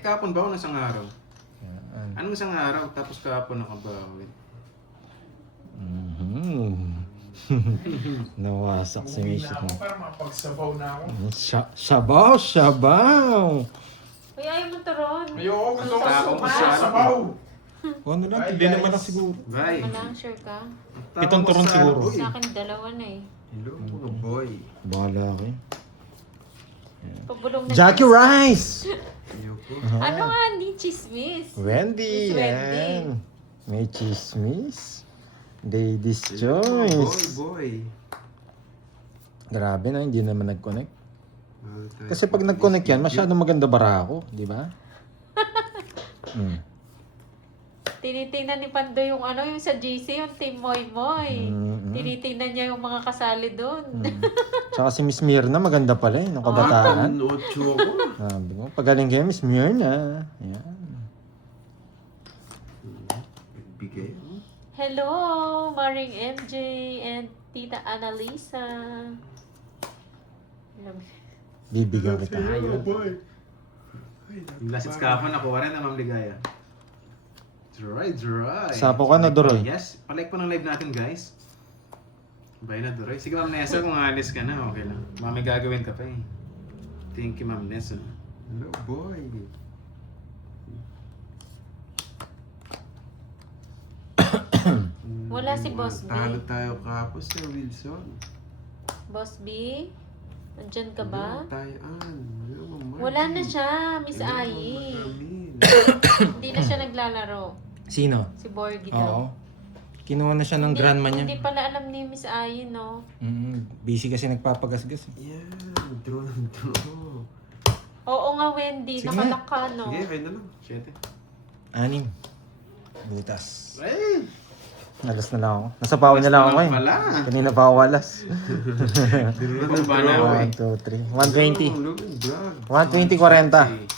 Eh kahapon ba ako ng isang araw? Yan. Anong isang araw tapos kahapon nakabawi? Nawasak si Umuwi Miss. na ako para mapagsabaw na ako. Sabaw, sabaw! Uy, ayaw mo turon. Ayoko, gusto ko Ako sa sa sabaw. O ano lang, Bye, hindi guys. naman lang siguro. Bye. Malang, sure ka? Pitong turon siguro. Sa akin, dalawa na eh. Hello, mga boy. Bahala kayo. Pabulong na. Jackie Rice! Ayoko. Ano nga, hindi chismis. Wendy, Miss Wendy. yan. May chismis. Ladies Boy, choice. boy. Grabe na, hindi naman nag-connect. Mahal tayo. Kasi pag nag-connect yan, masyadong maganda bara ako, di ba? Tinitingnan ni Pando yung ano, yung sa GC, yung Team Moy Moy. Tinitingnan niya yung mga kasali doon. Tsaka si Miss Mirna, maganda pala eh, nung kabataan. Ocho ako. Sabi ko, pagaling kayo, Miss Mirna. Yan. Nagbigay. Hello, Maring MJ and Tita Annalisa. Bibigyan kita. Hello, boy. Yung last hits kahapon nakuha rin na Ma'am Ligaya. Dry. Sapo ka na, Doroy. Yes, palike po ng live natin guys. Bye na Doroy. Sige Ma'am Nessa, kung alis ka na, okay lang. Mami gagawin ka pa eh. Thank you Ma'am Nessa. Hello, boy. Wala si Boss B. Talo tayo kapos, Sir Wilson. Boss B, andyan ka ba? Hello, Tayan. Hello, Ma'am Wala na Margie. siya, Miss Hello, Ai. Ma'am Amin. Hindi na siya naglalaro. Sino? Si Borgie Oo. daw. Kinuha na siya ng grandma Hindi niya. pala alam ni Miss Ai, no? Busy kasi nagpapagasgas. Yan, draw ng draw. Oo nga, Wendy. Sige. Nakalak ka, no? Sige, kayo na lang. 7. 6. Butas. Ay! Alas na lang ako. Nasa pawin na lang ako eh. Pala. Kanina pa ako alas. Ano ba na ako eh? 1, 2, 3. 120. Look at vlog. 120, 40.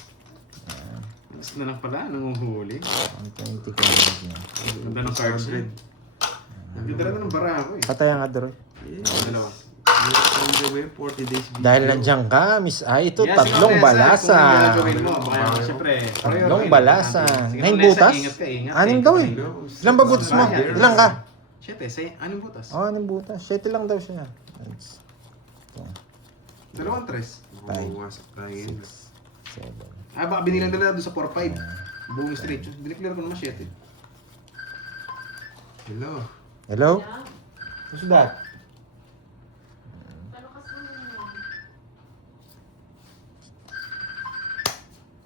Mas na lang pala, nanguhuli. 120, 40. Ganda ng cards eh. Ang ganda rin ng bara ako eh. Patayan nga, Doroy. Yes. Dalawa. On the way, 40 days video. Dahil nandiyan ka, Miss Ai, ito, Yes, tatlong Ma'am Nessa, balasa. Kung yung gagawin mo, baka siyempre. Tatlong balasa. Sige, 9 Ma'am Nessa, butas? Ingat ka, ingat. 6 daw eh. Hello. Ilan ba butas mo? Bayan. Ilan ka? 7, anong butas? Oh, 6 butas. 7 lang daw siya. Dalawang tres. Bumawasak tayo ngayon. 7. Ah, baka binilang dala doon sa 4-5. Buong straight. Dineclare ko naman 7. Hello. Hello? Who's that?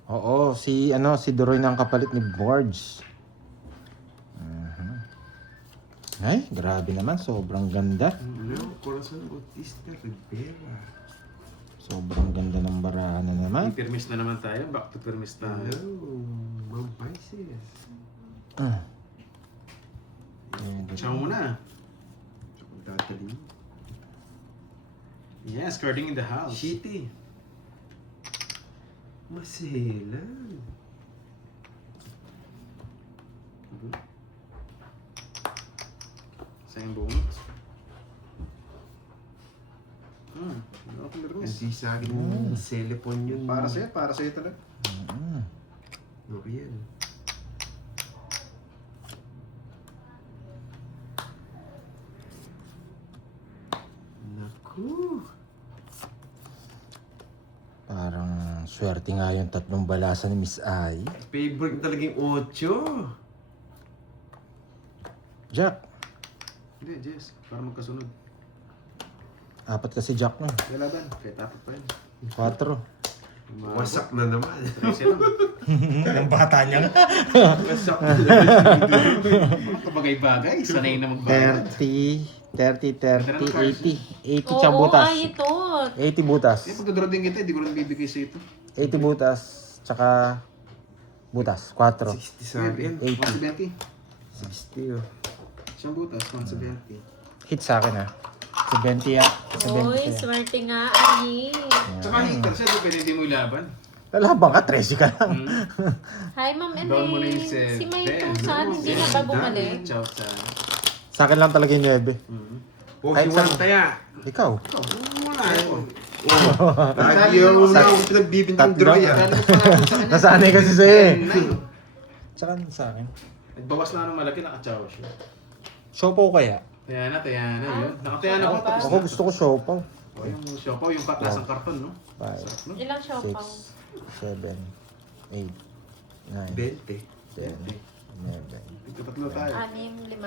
Oo, si Doroy ng kapalit ni Borge. Ay, grabe naman, sobrang ganda. Hello, Corazon Bautista Rivera. Sobrang ganda ng barahan na naman. Permis na naman tayo. Back to permis tayo. Hello, Ma'am Pisces. Ciao muna. Ako tatalim. Yes, carding in the house. Shitty. Maselan. Sayang bungot. Ako permis. Kasi sa akin, cellphone yun. Para sa'yo talaga. Noriel. Naku. Parang swerte nga yung tatlong balasa ni Miss Ai. Favorite talaga yung 8. Jack. Hindi, Jess. Para magkasunod. 4 kasi Jack na. Lalaban. Kahit apat pa yun. 4. Wasak na naman. 13 lang. Ang bata niya. Wasak na Mga kabagay-bagay. Sanay na magbayad. 30, 80. 80 Oo, siya butas. ay ito. 80 butas. Eh, pagdodoro din kita, hindi ko rin bibigay sa ito. 80 butas. Tsaka butas. 4. 60 sa akin. 170. 60 oh. Siyang butas, 170. Hit sa akin ha. 70 ah. 70 Uy, siya. swerte nga, Ani. Tsaka hater siya, di pwede hindi mo ilaban. Lalabang ka, 13 ka lang. Hi, Ma'am Down mo na yung Elaine. Si May Ben. Tusan, hindi na ba bumalik? Ciao sa... Sa akin lang talaga yung 9. Oh, Kahit si saan. Juan Taya. Ikaw. Wala. Lagi yung una akong pinagbibintang Tatlo. Droy ah. Dahil ko pa natin sa kanya. Nasanay kasi sa'yo eh. 10-9. Tsaka sa akin. Nagbawas na ng malaki, nakatsawa siya. Siopaw kaya? Tayana, yun. Nakatayana ko, tapos Ako gusto ko siopaw. O, yung siopaw, yung nasang karton, no? 5, Sarap, no? Ilang siopaw? 6, 7, 8, 9, 20. 10, 11. Tatlo tayo. 6, 5.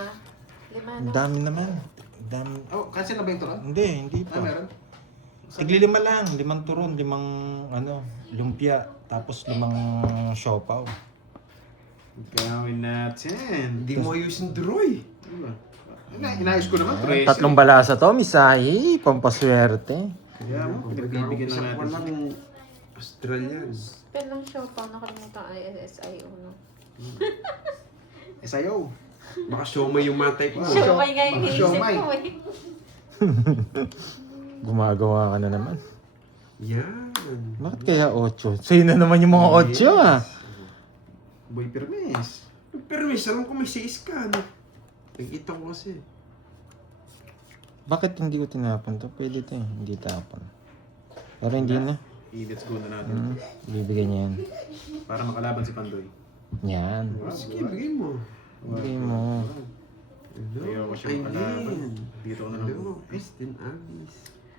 5, Ang no? dami naman. Ang dami. Oh, cancel na ba yung turon? Hindi Ah, pa. meron? Tigli-5 lang. 5 turon, 5 lumpia, tapos 5 siopaw. Gawin natin. Hindi mo ayusin Droy. Diba? Inayos ko naman, 13. Tatlong balasa to, Misahi. Pampaswerte. Kaya mo, pinagbibigyan lang natin. Walang Australian. Pero ng siopaw, nakalimutan ay SSIO, no? Sayo. Baka siomay yung matay ko. Siomay nga yung Baka inisip siomay. ko eh. Gumagawa ka na naman. Yan. Bakit kaya 8? Sa'yo na naman yung mga 8 ah. Boy Permis. Pero miss, alam ko may 6 ka. Ano? Nakikita ko kasi. Bakit hindi ko tinapon to? Pwede to eh. Hindi tapon. Pero hindi na. Let's go na natin. Bibigyan niya yan. Para makalaban si Pandoy. Yan. Sige, bigay mo. Bigay mo. Hello, Ayaw ko siya makalaban. Aileen. Dito ko na lang. Hello, Kristen Amis.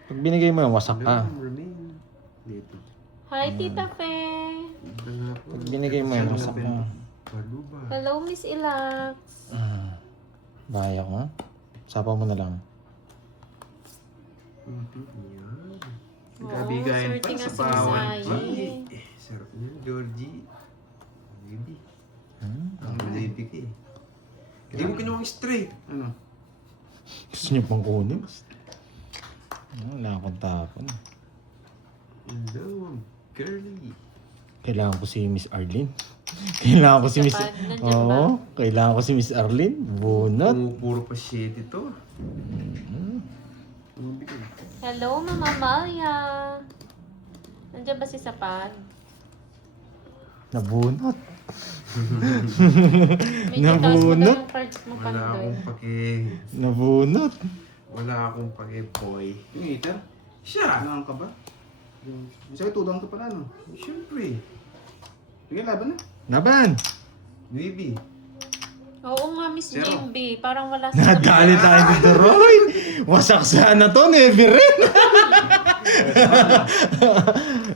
Pag binigay mo yan, wasak ka. Hello, Ramin. Dito. Hi, Tita Fe! Iba nga po. Pag binigay mo yan, wasak ka. Paluba. Hello, Miss Ilax! Bahaya ko. Sapa mo na lang. Yan. Nagkabigayan pa sorting sa nga si bawang. Miss Ai. Sarap niya, Georgie. Baby. Hmm? Ang baby ka eh. Hindi mo kinuha straight. Ano? Gusto niyo pang kunin? Wala akong tapon. Hello, girly. Kailangan ko si Miss Arlene. Kailangan ko si Miss... Japan, nandiyan ba? Oo. Kailangan ko si Miss Arlene. Bunot. Puro pa shit ito. Hello, Mama Malia! Nandiyan ba si Sapad? Nabunot. Medyo taas mo daw Nabunot. yung cards mo, Wala Pandoy. akong pake. Nabunot. Wala akong pake, boy. Yung heater? Siya! Ano ka ba? Yung sa'yo, tudong to pala, no? Siyempre. Sige, laban na. Laban. Baby. Oo nga, Miss Zero. Jimby. Parang wala sa Nadali tayo dito, Roy. Wasak sana to, never rin.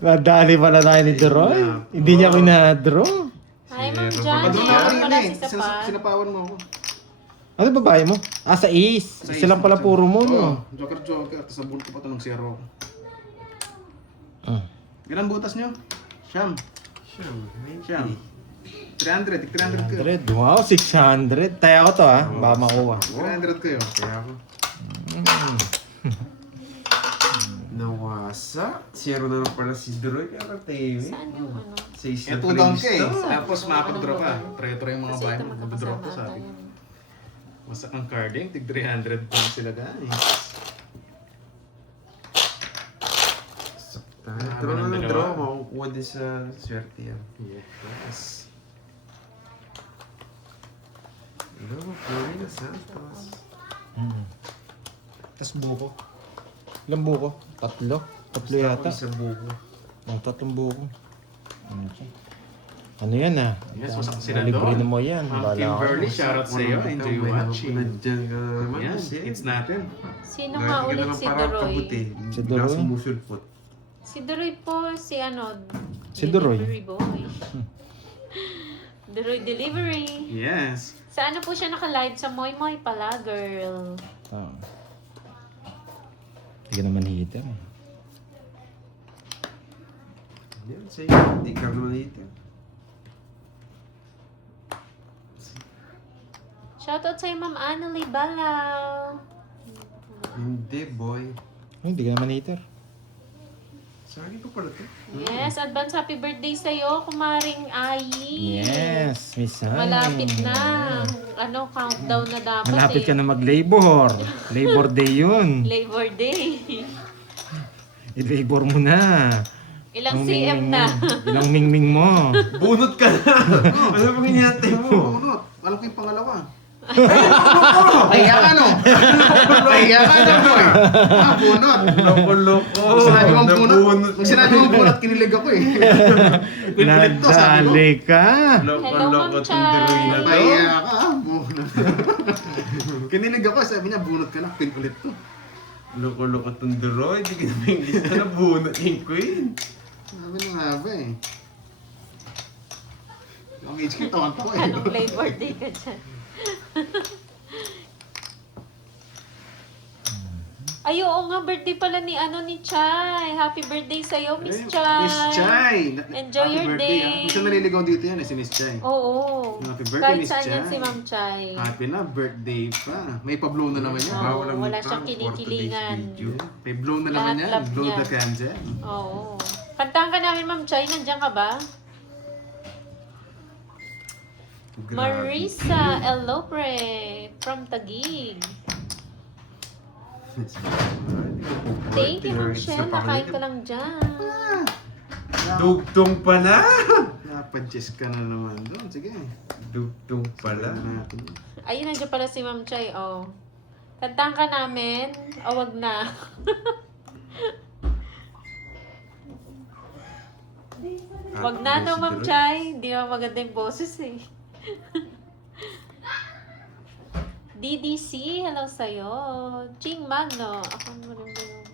Nadali pala tayo dito, Roy. Hindi niya ko na-draw. Hi, Ma'am Zero. Johnny. Padung na Ako rin pala eh. si Sapad. Sinapawan mo ako. Ano babae mo? Ah, sa Ace. Sa Silang isip pala ko. puro mo, Oo, no? Joker. Tapos sa bulto pa ito ng zero. Ah. Ilan butas nyo? Siyam. Siya. Siyam. 300. 300 kayo. 100. Wow, 600. Taya ko to, ha? Baka makuha. 300 kayo. Kaya ako. Nawasa. Zero na lang pala si Droy. Kaya tayo eh. Saan yung ano? Sa isla Ito down ka eh. Tapos mapag-draw ka. Try yung mga Kasi bahay ito mo. Mag-draw magkakasama ko sabi. tayo. Masak ang carding. Tig 300 pa sila guys. Ito na lang draw. Makukuha din sa swerte yan. Yes. Hello, Florida Santos. Tapos buko. Ilang buko? 3? 3 yata. Isa buko. Ang 3 buko. Ano yan, ha? Yes, wasak sila Libre doon. na mo yan. Ma'am Bala ko. Kimberly, shoutout sa iyo. Enjoy watching. Nandiyan ka naman. Yan, kasi. hits natin. Sino nga ulit si Doroy? Si Doroy? Sumusulpot. Si Doroy po, si ano? Si Doroy. Delivery boy. Doroy Delivery. Yes. Sa ano po siya naka-live? Sa Moy Moy pala, girl. Ah. Hindi ka naman hita. Yan, sa'yo. Hindi ka naman dito. Shoutout sa'yo, Ma'am Annalie Balaw. Hindi, boy. Ay, hindi ka naman hater. Sa akin ko pala to. Yes, advance happy birthday sa'yo, kumaring Ayi. Yes, Miss Annie. Malapit na. Ano, countdown na dapat Malapit eh. ka na mag-labor. Labor Day yun. Labor Day. I-labor mo na. Ilang Ang CM mingming na. mo. Ilang mingming mo. Bunot ka na! Ano bang hinihantay mo? Bunot. Alam ko yung pangalawa. Kaya ka no? Kaya ka no, boy? Bunot. Loko-loko. Pag sinabi mong bunot, kinilig ako eh. Pinulit to, sabi ko. Nadali ka. Loko-loko Hello, tong Deroy na to. Kaya ka, bunot. Kinilig ako, sabi niya, bunot ka na, pinulit to. Loko-loko tong Deroy. Di ka na may English na bunot yung queen. Sabi na nga ba eh. Ang HQ, tawan-tawa eh. Anong flavor day ka dyan? Ay, oo nga, birthday pala ni Chai. Happy birthday sa'yo, Miss Chai. Miss Chai. Enjoy Happy your birthday, day. ah. Minsan naliligaw dito yan eh, si Miss Chai. Oo. Happy birthday, Kahit Miss saan yan Chai. si Ma'am Chai. Happy na, birthday pa. May pa-blow na naman yan. Oo, Bawal ang wala mukha siyang for today's kinikilingan. video. May blow na naman yan. Lahat love Blow niya. the candle. Oo. Kantahan ka namin, Ma'am Chai. Nandiyan ka ba? Grabe. Marisa Elopre from Taguig. Thank you, Ma'am Shen. Nakain ka lang dyan. Dugtong pala. Napanches ka na naman doon. Sige. Dugtong pala. Sabayan natin. Ayun, nandiyan pala si Ma'am Chai. Oh. Kantahan ka namin. O, wag na. Wag na no, Ma'am Chai. Hindi naman maganda yung boses eh. DDC, hello sa'yo. Ching Magno. Ako naman yun.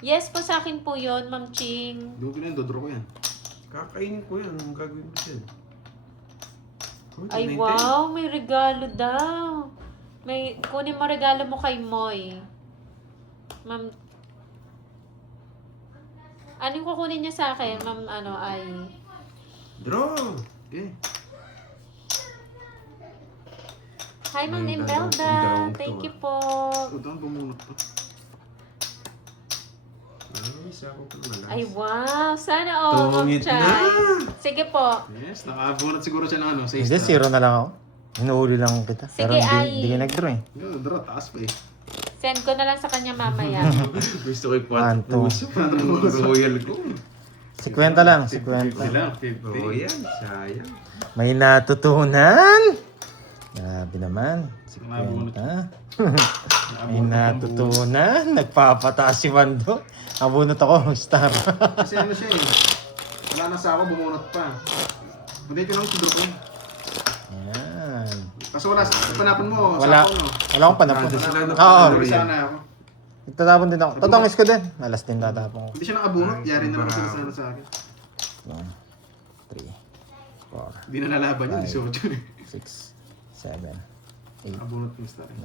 Yes po sa akin po yun, Ma'am Ching. Doon ko na yun, dodro ko yan. Kakainin ko yan. Anong gagawin ko dyan? Oh, Ay, 19. wow, may regalo daw. May, kunin mo regalo mo kay Moy. Ma'am, ano yung kukunin niya sa akin, Ma'am, ay... Draw. Okay. Hi, Ma'am May Imelda. dalawang Thank to, you po. So, doon bumunot to. Ay, isa ako pang malas. Ay, wow. Sana all, Ma'am Tungit na. Chay. Sige po. Yes, nakabunot siguro siya ng ano, sa Hindi, zero na lang ako. Hinuhuli lang kita. Pero Sige, hindi ka nag-draw eh. Yo, draw, taas pa eh. Send ko na lang sa kanya mamaya. Gusto ko yung One, two. puso. Royal ko. 50 lang, 50 50. lang, 50. Royal. Sayang. May natutunan. Grabe naman. 50. May natutunan. Nagpapataas si Wando. Abunot ako, star. Kasi ano siya eh. Wala na sa ako, bumunot pa. Hindi ko lang siguro ko. Ayan. Kaso wala, panapon mo, Wala. sa ako no. Wala akong panapon. Nandun sila, no? Oo. Hindi sana ako. Nagtatapon din ako. Tatangis ko din. Alas din tatapon ko. Hindi siya nakabunot, yari na naman sila sana sa akin. 1, 3, 4, Hindi na nalaban yun, 18 eh. 6, 7, 8, Nakabunot yung star. 9.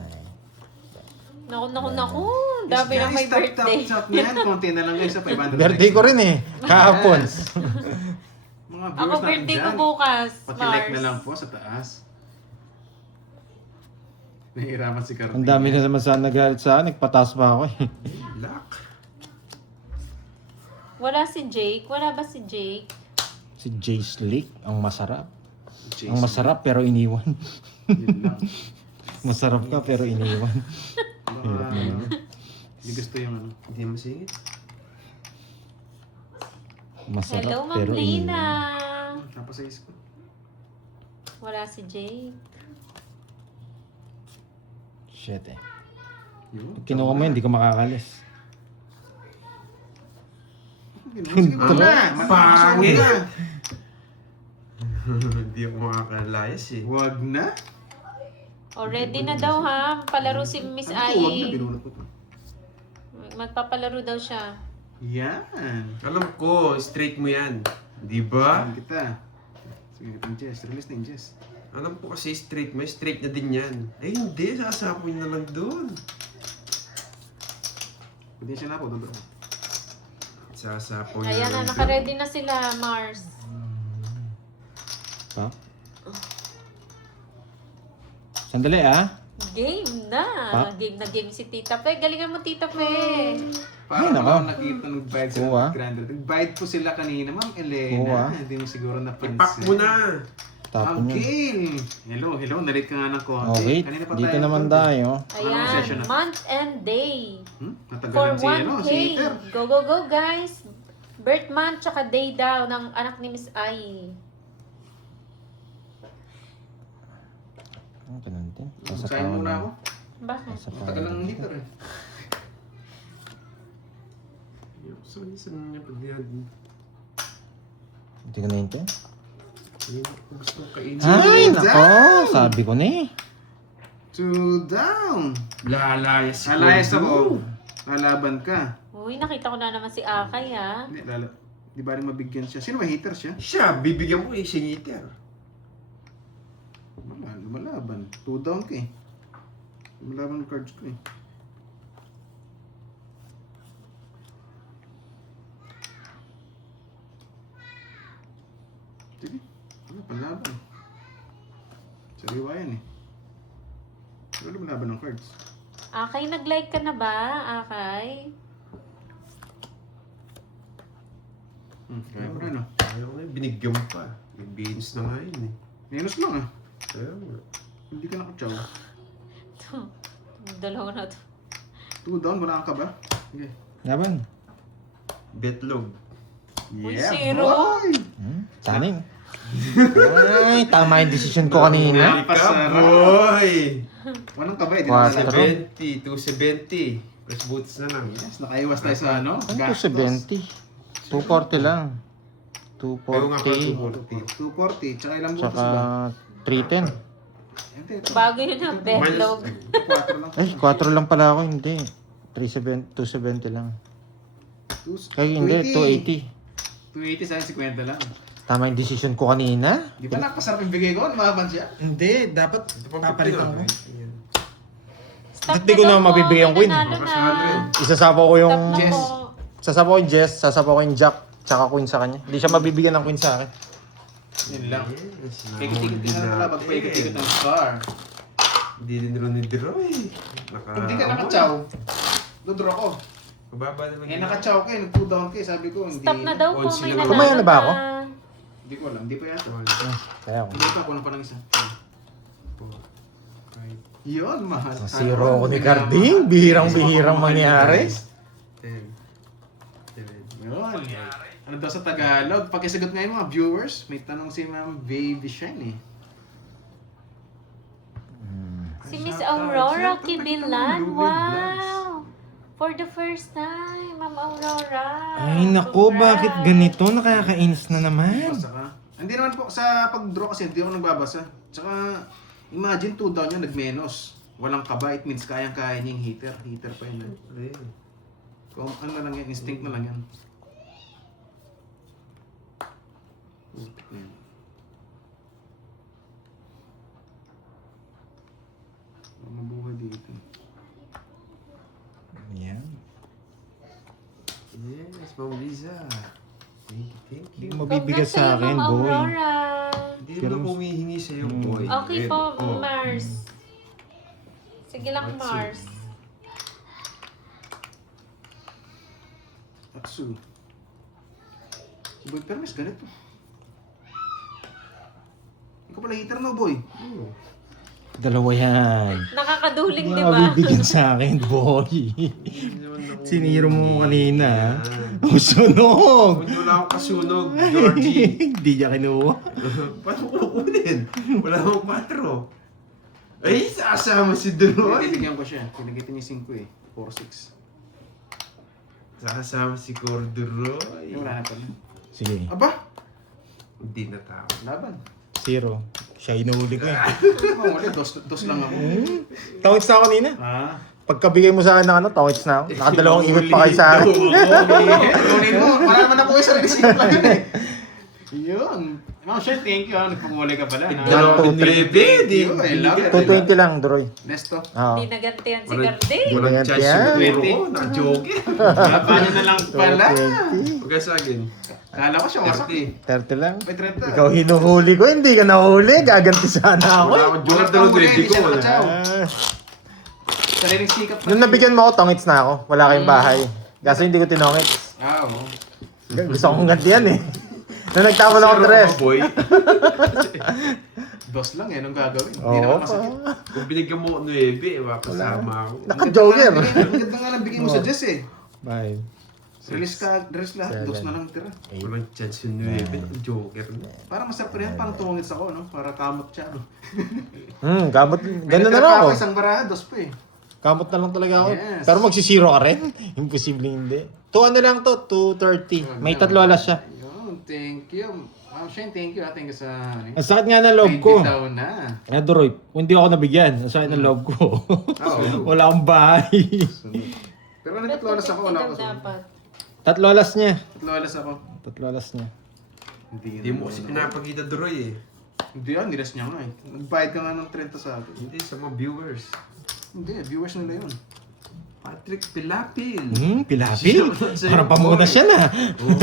Naku. Dami na may birthday. Stop niyan, konti na lang guys sa 500 Birthday ko rin eh. Kahapon. Mga Ako viewers natin birthday ko dyan. bukas, Paki-like na Mars. lang po sa taas. Nahihirapan si Cartine. Ang dami na naman sana nagalit sa akin. Nagpataas pa ako eh. Black. Wala si Jake. Wala ba si Jake? Si Jay Slick. Ang masarap. Jason. Ang masarap pero iniwan. Yun lang. Masarap ka pero iniwan. Baka, hindi gusto yung ano. Hindi masingit. Masarap Hello, Ma'am pero Lina. iniwan. Napasayis ko. Wala si Jake. Shit eh. Yun. Pag kinuha mo yun, hindi ka makakalis. Sige, wag na. Pangit. Wag na. Hindi ako makakalayas eh. Wag na. Already na daw ha. Palaro si Miss Ano to, wag na, Ai. binunot ko to. Magpapalaro daw siya. Yan. Alam ko, straight mo yan. Di ba? Saan kita? Sige, kitang Jess. Release na yung Jess. Alam ko kasi straight mo, straight na din yan. Eh hindi, sasapoy na lang doon. Pwede siya na po, dobro. Sasapoy na Ayan na, lang naka-ready na sila, Mars. Ha? Sandali ah. Game na. Ha? Game si Tita Pe. Galingan mo, Tita Pe. Parang nako. ako nakita nag-bayad sila Kuha. ng Grande. Nag-bayad po sila kanina, Ma'am Elena. Kuha. Hindi mo siguro napansin. Ipak mo na! Tapon Ma'am yun. Gail. Hello. Nalit ka nga ng konti. Okay, Kanina pa dito tayo naman nag- tayo. Anong session Ayan, na? month and day. For Natagalan si, ano, 1K. si Ether. Go, guys. Birth month tsaka day daw ng anak ni Miss Ai. Ganun din. Sasayin muna ako. Bakit? Matagal lang ang heater eh. Saan niya pag yan? Hindi ka naintin? Gusto ko kainin. Ay, nako. Sabi ko na eh. 2 down. Lalayas ko. Alayas ako. Lalaban ka. Uy, nakita ko na naman si Akay ha. Hindi, di ba rin mabigyan siya? Sino ba hater siya? Siya, bibigyan mo eh, singiter. Wala, lumalaban. 2 down ka eh. Lumalaban ng cards ko eh. Sige. Wala, panlaban. Sariwa yan eh. Wala lumalaban ng cards. Akay, nag-like ka na ba? Akay? Kaya ko na no. Ayaw nga, binigyan mo pa. May beans na nga yun eh. Minus lang ah. Ayaw nga. Hindi ka nakachaw. Dalawa na to. 2 down, wala kang ka ba? Okay. Laban. Betlog. Uy, zero. boy! Saning. Ay, tama yung decision ko kanina. Boy! Walang ka ba eh? Di Quatro. na nalalaban. 70, 270. Plus boots na lang. Yes, nakaiwas tayo sa ano? Ano to, gastos. 70? 240 lang. Ayaw nga pala 240. 240, tsaka ilang butas Tsaka ba? 310. Hindi, Bago yun ang betlog. 4 lang. Ay, 4 lang pala ako. Hindi. 270 lang. Kaya hindi, 280. 280 sa 50 lang. Tama yung decision ko kanina. Di ba nakapasarap yung bigay ko? Lumaban siya? Hindi, dapat papalitan ko. Stop Ba't di ko daw na po, mabibigay ang may queen? nanalo na. Isasabaw ko yung... Stop na Jess. po. Sasabaw ko yung Jess, sasabaw ko yung Jack, tsaka Queen sa kanya. Hindi siya mabibigyan ng Queen sa akin. Yun lang. Ikit-ikit na lang pag paikit-ikit ng star. Hindi din rin ni Droy. Kung di ka nakachaw, dodraw ko. Mababa naman. Eh nakachaw ka eh, nag-2 down ka eh. Sabi ko, hindi. Stop na daw po, Odds may sila. nanalo Tumaya na ba ako? Hindi ko alam, hindi pa yata. Kaya ako. Hindi pa, kulang pa ng isa. Yun, mahal. Zero ako ni Carding. Bihirang mangyari. 10. Yun. Ano daw sa Tagalog? Pakisagot ngayon mga viewers, may tanong si Ma'am Baby Shine eh. Si Miss Aurora Kibilan. Wow! For the first time, Ma'am Aurora. Ay nako, Congrats. bakit ganito? Nakakainis na naman. Basa ka? Hindi naman po, sa pag-draw kasi hindi ako nagbabasa. Tsaka, imagine 2 down yun, nag-menos. Walang kaba, it means kayang-kaya niya yung heater. Heater pa yun. Kung ano na lang yan, instinct na lang yan. Yan. Mabuhay dito. Yan. Yes, Ma'am Liza. Thank Hindi you. mo mabibigay Congrats sa sa'yo, akin, Ma'am boy. Aurora. Hindi naman humihingi sa'yo, boy. Okay Eh, po, oh. Mars. Sige lang, Atsu. Mars. Atsu. Si Boy Permes, ganito. Ikaw pala heater no, boy. Oh. Dalawa yan. Nakakaduling, Hindi di mo ba? mabibigyan sa akin, boy. Hindi naman ako Siniro mo humihingi. kanina. Yan. Oh, sunog! Kung wala akong kasunog, Georgie. Hindi niya kinuha. Paano ko kukunin? Wala akong 4. Ay, sasama si Droy. Bibigyan ko siya. Pinagiti niya 5 eh. 4-6. Sasama si Corduroy. Eh, wala na pala. Sige, Aba! Hindi na tao. Laban. 0. Siya inuuli ko eh. Oh, wala. Dos lang ako. Tawits na ako kanina. Ah. Pagkabigay mo sa akin ng ano, tawits na ako. Nakadalawang ikot pa kayo sa akin. Tunin mo. Wala naman ako sa receipt lang yun eh. Yun. Ma'am Shane, thank you. Nagpumuli ka pala. Na. Dalawang trebe, di Yun, I love it. 220 lang, Droy. Nesto. Oo. Hindi nagantihan si Walang- Garde. Walang Ganyan chance yan. yung 20. naka-joke. Paano na lang pala. 220. Pagka sa akin, Kala ko siya wasak eh. 30. 30 lang. May 30. Ikaw hinuhuli ko, hindi ka nahuli. Gaganti sana ako Wala eh. akong joke, dalawang ready ko. Wala. Ah. Sariling sikap na. Nung nabigyan mo ako, tongits na ako. Wala kayong bahay. Kaso hindi ko tinongits. Ah, oo. Gusto kong gantihan eh. Nung nagtapon ako Zero dress. ka, boy. Dos lang eh. Anong gagawin? Hindi Oo naman pa. masakit. Kung binigyan mo ako 9, mapasama ako. Naka-joker. Ang ganda nga lang bigyan mo sa Jess eh. 5, Release lahat, dos na lang tira. Walang chance yung 9. Joker na. Para masarap rin yan, parang tungits ako, no? Para kamot siya, no? Gamot. May Ganda na natira lang pa ako. ako isang baraha, dos pa eh. Kamot na lang talaga ako. Yes. Pero magsisiro ka rin. Imposible hindi. 2 ano lang to, 230. May 3 alas siya. Yun, thank you. Shane, thank you. Thank you sa... Ang sakit nga ng loob ko. 20 na. Nadoroy, hindi ako nabigyan. Ang sakit ng loob ko. Oo. Wala akong bahay. Pero ano 3 alas ako, wala ako. dapat. 3 alas niya. 3 alas ako. 3 alas niya. Hindi mo kasi pinapakita Doroy eh. Hindi yan, nilas niya nga eh. Nagbayad ka nga ng 30 sa akin. Hindi, sa mga viewers. Hindi, viewers nila yun. Patrick Pilapil. Pilapil? Sa'yo, Parang pamuna boy. siya na. Oo.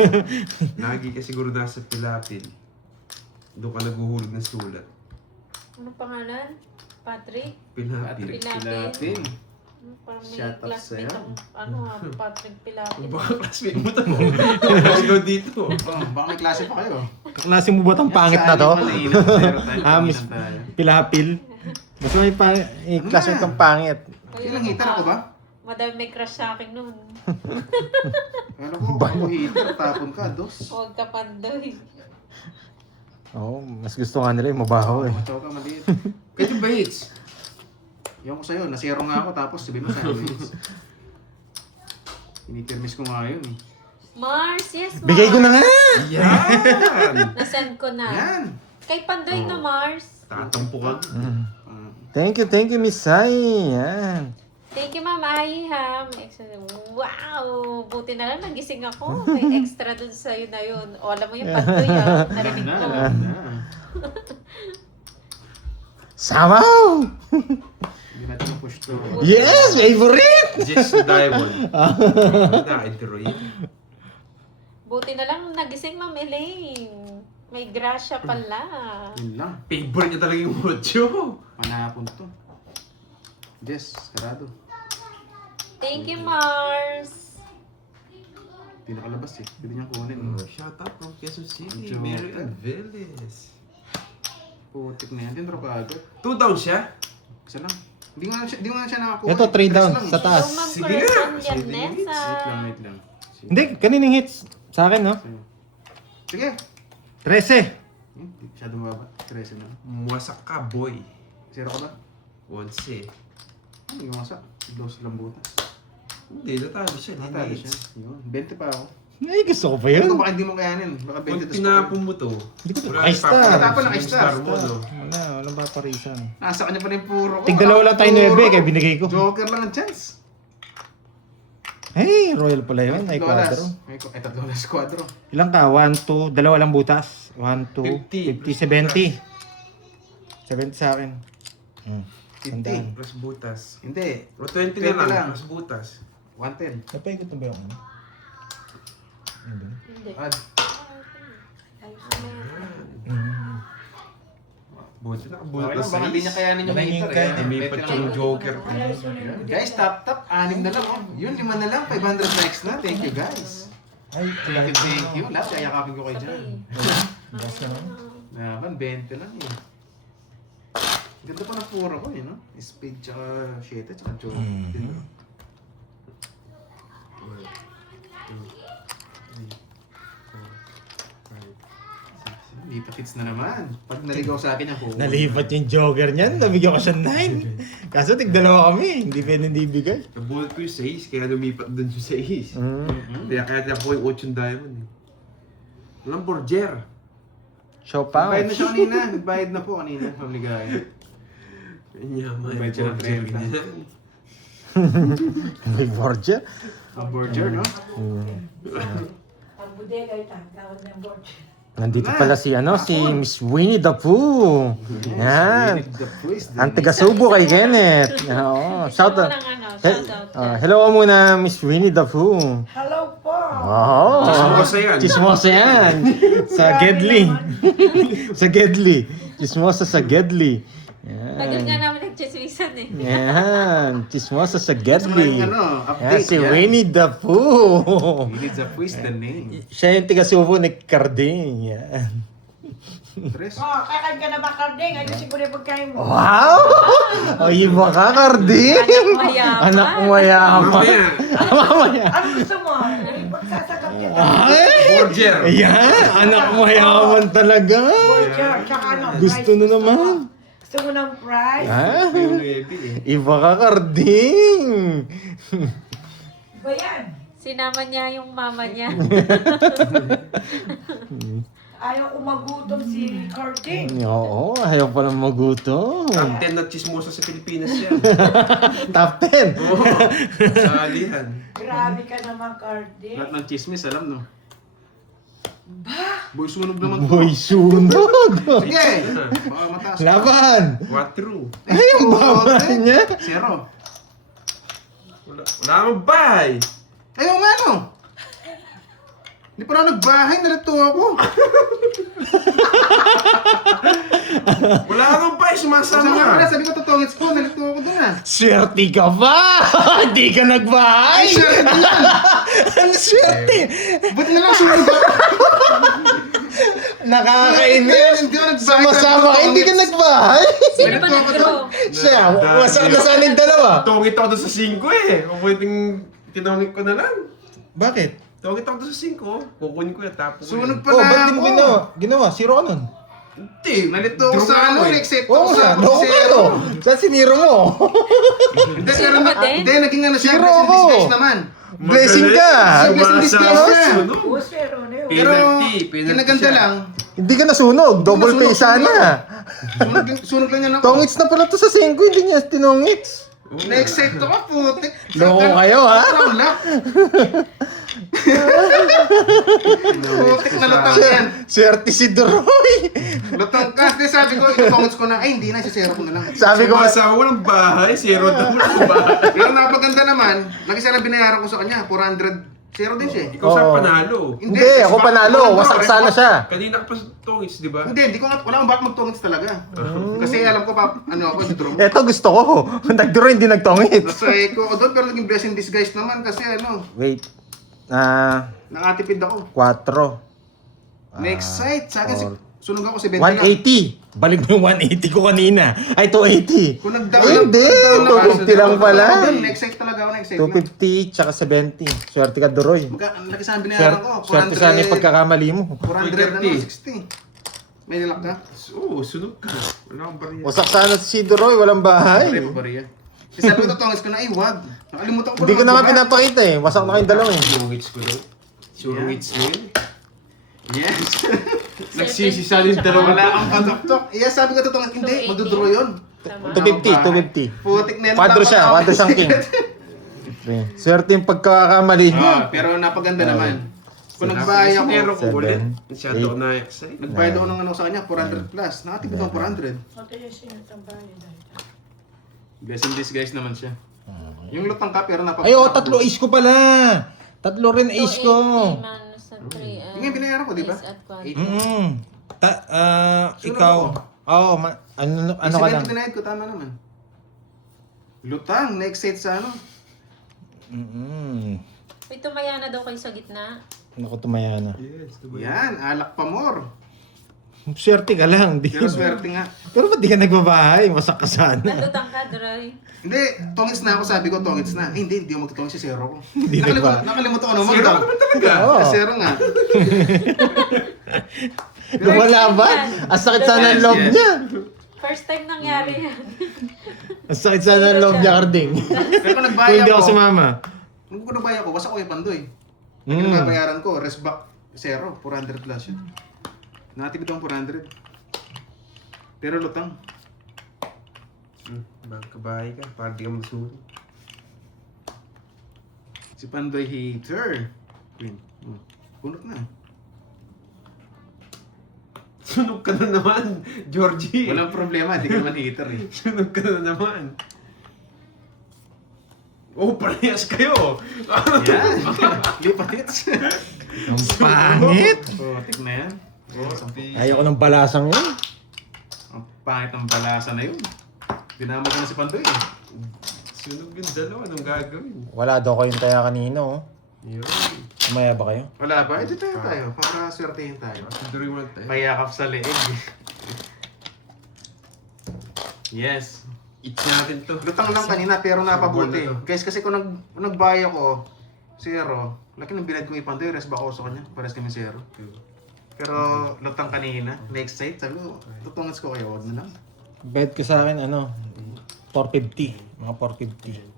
Lagi ka siguro nasa Pilapil. Doon ka naguhulog ng sulat. Ano pangalan? Patrick? Pilapil. Pilapil. Parang may Shout out classmate sa'yo. ako. Patrick Pilapil. Baka classmate mo to. Let's go dito. Oh, baka may klase pa kayo. Kaklase mo ba itong pangit na to? Miss Miss... Pilapil. Mas may klase mo itong pangit. Ilang hitter ako ba? Madami may crush sa akin nun. Ano ko, ako hitter, tapon ka, dos. Huwag ka pandoy. Oo, mas gusto nga nila yung mabaho eh. Mataw ka maliit. Kaya ba hits? Yung ko sa'yo, nasero nga ako, tapos sabihin mo sa'yo, hits. Initermis ko nga yun eh. Mars, yes Mars. Bigay ko na nga! Yan! Nasend ko na. Yan! Kay Pandoy to Mars. Tatampo ka. Thank you, Miss Sai. Yan. Thank you, Ma'am Ai, ha. May extra. Wow! Buti na lang nagising ako. May extra dun sa'yo na yun. O, alam mo yung Pandoy, ha. Narinig Na, ko. na. Samaw! Hindi natin na-push to. Yes! Favorite! Just Diamond. Na-interroy. Buti na lang nagising, Ma'am Elaine. May grasya pala. Yun lang. Favorite niya talaga yung Mojo. Manapon to. Yes, sarado. Thank you, Mars. Hindi nakalabas eh. Pwede niyang kunin. Shout out from Quezon City. Joker. Mary Angeles. Putik na yan. Dentro ka agad. 2 down siya? Isa lang. Hindi mo na siya nakakuha. Ito, 3 down lang. sa taas. Hello, Ma'am Sige na. Corazon Wait lang, Llanesa. wait lang. Hindi, kaninang hits. Sa akin, no? Sige. 13. Hindi masyadong baba. 13 na. Muwasak ka, boy. Zero ka ba? 11. Hindi ko masak. Close lang butas. Hindi, natalo siya. Natalo siya. Yun. 20 pa ako. Ay, gusto ko pa Ito yun. baka hindi mo kayanin. Baka 20 Pag tas tinapon mo to, Hindi ko to. wala Ay, nang star. paparisan Tapon na, yung ay, star. mo, no? Wala, walang paparisan. Nasa kanya pa rin puro ko. Tig-dalawa lang tayo 9, kaya binigay ko. Joker lang ang chance. Hey, royal pala yun. Ay, quadro. Ay, tatlo na squadro. Ilang ka? 1, 2, dalawa lang butas. 1, 2, 50, 70. 70 sa akin. 50. Plus butas. Hindi. O 20 20 na lang, lang. plus butas. 110. Napaikot na ba yung ano? Hindi. Add. Buti na, Okay buti lang, baka hindi niya kayanin yung Maraming hitter. kaya. Lumipat yung Joker. Guys, top. 6 na lang. Oh. Yun, 5 na lang. 500 likes na. Thank you, guys. Ay, Thank you. Lahat, kayakapin ko kayo dyan. Basta naman. Naman, 20 lang eh. Ganda pa ng puro ko eh, no? Speed, tsaka 7, tsaka Joker. Mhm. Lipat hits na naman. Pag naligaw sa akin ako. Nalipat yung jogger niyan, nabigyan ko siya 9. Kaso tig-dalawa kami, hindi pwede hindi bigay. Nabulat ko yung 6, kaya lumipat dun yung 6. Kaya tinapo yung 8 diamond. Eh. Walang borger. Show Nagbayad pounds. na siya kanina. Nagbayad na po kanina. Pamligaya. Yaman. Bayad siya ng 30. May Borgia. A Borger, no? Ang bodega ito, tawag ng board. Nandito pala si si Miss Winnie the Pooh. Yan. The Priest. Ang taga-subo kay Kenneth. Oo. Shout out. Shout out. Hello muna, Miss Winnie the Pooh. Hello po! Wow. Chismosa yan. Chismosa yan. Sa Gedli. Sa Gedli. Chismosa sa Gedli. Tagal nga Yan. namin nagchismisan eh. Yan. Chismosa sa Guess mo na Gedli. yung Yan, update. si Winnie the Pooh. Winnie the Priest, the name. Siya yung taga-subo ni Carding. Yan. Tres. Oh, kakain ka na ba, Karding? Ayusin ko na yung pagkain mo. Wow! Ay, iba ka, Carding! Anak mayaman. Anak mayaman. Mamaya. Mamaya. Ano gusto mo? Pagsasabi Borger. Ayan, anak mayaman talaga. Boycha, tsaka ano, Gusto fries na naman. Gusto mo ng fries? Ah, Yung heavy eh. iba ka, Karding. Ba yan? Sinama niya yung mama niya. Ayaw umagutom si Carding. Oo, ayaw pa lang magutom. Top 10 na chismosa sa Pilipinas yan. Top 10. Oo. Sa alihan. Grabe ka naman, Carding. Lahat ng chismis, alam no? Boy, sunog naman to. Boy, sunog. Sige! Baka mataas pa. Laban. Quattro. Ay, ang baba niya. Zero. Wala namang bahay. Ayaw nga no! Hindi pa na nagbahay, nalito ako. Wala namang bahay, Sabi nga pala, sumasama. sabi ko totongits ko, nalito ako dun ah. Swerte ka ba? Hindi ka nagbahay. Ay, sure, ito yan. Ang swerte. Ba't na lang sunog ako? Nakakainis. Hindi ako nagbahay. Sama-sama ka, hindi ka nagbahay. Sino ba nag-draw? Siya, nasaan yung dalawa? Tungit ako doon sa 5 eh. Kung pwedeng tinungit ko na lang. Bakit? Tungit ako doon sa 5. Kukunin ko yan, tapo ko Sunog yan. pa Oh, na ba't di ako. mo ginawa? Zero ka nun. Hindi. Nalito ako Draw sa nga ano, ako eh. next set Oo ako sa nga, loko ka zero. no. Saan siniro mo? Hindi, Sino pero ba din? hindi, naging ano siya, Zero blessing ako. disguise naman. Blessing ka. Blessing disguise Sumasama, ka. sunog. Oh, zero na yun. Pero, Penalty kinaganda siya. lang. Hindi ka nasunog. Double Nasunog, pay sana. Sunog lang yan ako. Tongits na pala to sa 5, hindi niya tinongits. Na-excite ako, putik. Loko kayo, ha? Wala. Putik na lutang yan. Swerte si Doroy. Lutang ka. Kasi sabi ko, itutongits ko na, ay hindi na, isisero ko na lang. Sabi ko, Sumasama, walang bahay. Zero daw, walang bahay. Pero napaganda naman, nag-isa na binayaran ko sa kanya, 400. Zero din siya eh. Ikaw sa Oo. panalo. Hindi, ako panalo. Wasak sana siya. Kanina ka pa tungits, di ba? Hindi nga, wala akong back magtongits talaga. Kasi alam ko pa, ano ako, draw. Eto gusto ko. Nag-draw, hindi nagtongits. Nasay ko ako doon, pero naging blessing disguise naman kasi ano, Wait. nakatipid ako. 4. Na-excite. Sa akin, sunog ako 70 lang. 180. Balik mo yung 180 ko kanina. Ay, 280. Kung Ay, nag-down, hindi. 250 lang pala. Na-excite talaga ako, na-excite lang. 250 tsaka 70. Swerte ka, Doroy. Nag-isang binayaran ko, Swerte sana yung pagkakamali mo. 400 na 60. May nilak ka? Oo, sunog ka. Wala akong bariya. Wasak sana si Doroy, walang bahay. Pare pa bariya. Kasi sabi ko, tongits ko na, ay wag. Nakalimutan ko Hindi ko na nga magbaba. pinapakita eh. Wasak na kayong dalawa eh. Tungits ko daw. Surungits mo yun. Yes. Nagsisisa yung dalawa. Wala akong patok-tok. Iya, sabi ko totoo, hindi, 280. magdodraw yun. Tama. 250, 250. Putik na yan. Kwadro siya, kwadro siyang king. Swerte yung pagkakamali mo. Pero napaganda naman. Kung nagbayad ako, Pero ko ulit. 7, Masyado ako na-excite. nagbayad ako ng ano sa kanya, 400 plus. Nakatipid ako 400. Ito yung sinatambayan dahil. Blessing disguise naman siya. Yung lutang ka, pero napag... Ay, oh, 3 ace ko pala. 3 rin ace ko. 280 minus sa 3. Yung binayaran ko, di ba? Is at quadro. 8. Ikaw. Oo, ano ka lang? Denied ko, tama naman. Lutang, na-excite sa ano. May tumaya na daw kayo sa gitna. Naku, tumaya na. Yes, diba? Yan, alak pa more. Swerte ka lang. Di. Pero swerte nga. Pero ba't di ka nagbabahay? Wasak ka sana. Nalutang ka, Droy. Hindi, tongits na ako, sabi ko tongits na. Eh, hindi ako magtotongits si zero ko. Hindi nagba- Nakalimutan ko naman. Zero ka naman talaga. Oo. Zero nga. Wala ba? Ang sakit sana ng loob Yes, yes. niya. First time nangyari yan. Ang sakit sana ng loob niya, Karding. Pero kung Kung nagbayad hindi ako ako, sumama. kung nagbayad ako, wasak ko yung pandoy. Mm. Yung nabayaran ko, rest back, zero, 400 plus yun. Nakatipid akong 400. Pero lutang. Kabahay ka, para di ka magsunog. Si Pandoy hater. Queen. Punot na. Sunog ka na naman, Georgie. Walang problema, hindi ka naman hater eh. Sunog ka na naman. Oh, parehas kayo. Yan. Lipat hits. Ang pangit. Putik na yan. Ayoko ng balasang yun. Ang pangit ng balasa na yun. Dinamay ko na si Pandoy eh. Sunog yung dalawa, anong gagawin? Wala daw kayong taya kanina, oh. Yun. Umaya ba kayo? Wala ba? Ito tayo. Para swertehin tayo. Tuloy mo lang tayo. Payakap sa leeg. Yes. Eat natin to. Lutang lang kanina pero napabuti. Subuan na to. Guys, kasi kung nagbayad ko, zero, Laki ng binad kong ipandoy, rest ba ako sa kanya? Pares kami 0. Pero lutang kanina, na-excite. Sabi ko, tutungas ko kayo, wag na lang. Bet ko sa akin, 450. Mga 450.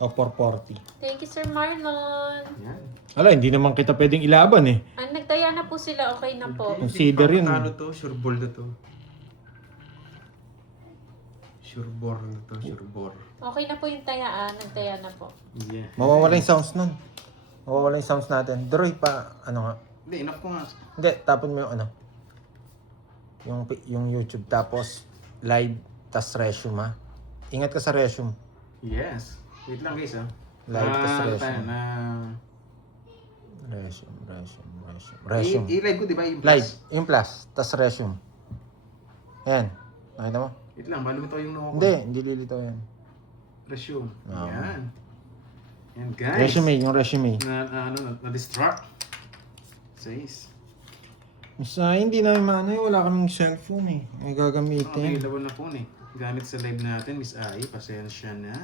O 440. Thank you, Sir Marlon. Yan. Ala, hindi naman kita pwedeng ilaban eh. Nagtaya na po sila, okay na po. Consider yun. Ano to? Sure ball na to. Sure ball na to, sure ball. Okay na po yung tayaan, nagtaya na po. Yeah. Mawawala yung sounds nun. Mawawala yung sounds natin. Droy pa, nga. Hindi, enough ko nga. Hindi, tapon mo yung yung YouTube, tapos live, tas resume ha. Ingat ka sa resume. Yes. Wait lang guys, Live tas ano resume. tayo, Resume. I-live ko, di ba? Yung Live, plus. yung plus, tas resume. Ayan, nakita mo? Wait lang, malumitaw yung noo ko. Hindi lilitaw yan. Resume. Oo. Yan. Yan guys. Resume, yung resume. Na-distract. Says. Sa hindi namin maano wala kaming cellphone eh. May gagamitin. Available na po eh. Gamit sa live natin, Miss Ai. Pasensya na.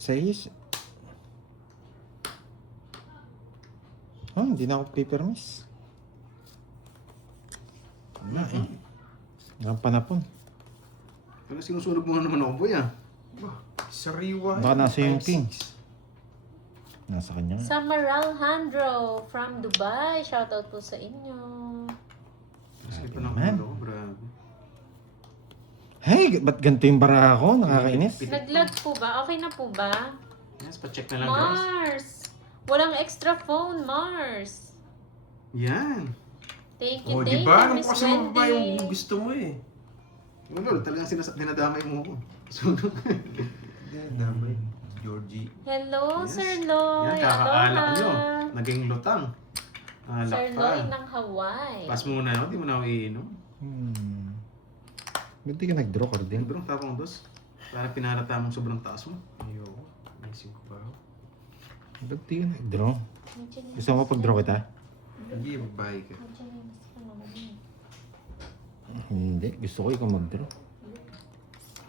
Sayis. Hindi na ako paper-miss. Wala eh. Ang panapon. Pero sinusunog mo naman ako, boy Sariwa. Baka nasa yung king. Nasa kanya. Summer Alejandro from Dubai. Shoutout po sa inyo. Kasi pa ng man. ulo ko, grabe. Hey, ba't ganito yung bara ako? Nakakainis. Nag-lag po ba? Okay na po ba? Yes, pa-check na lang guys. Mars! Walang extra phone, Mars. Yan. Thank you, Oh, thank di ba? you, Alam Miss ko kasi ba yung Wendy. gusto mo eh. Yung lol, talagang dinadamay mo ko. Sunog. Hindi, damay. Georgie. Hello, Yes. Sir Loy. Yan, kakaalak Aloha. nyo. Naging lutang. Alak Sir pa. Loy ng Hawaii. Pas muna ako, di mo na ako iinom. Ba't di ka nag-draw ka din? Sobrang tapong dos. Parang pinarata mong sobrang taas mo. Ayoko. Naisip ko pa ako. Ba't di ka nag-draw? Medyo na- Gusto mo pag-draw kita? Hindi, magbahay ka. medyo na mas pa naman yun. Hindi. Gusto ko ikaw mag-draw.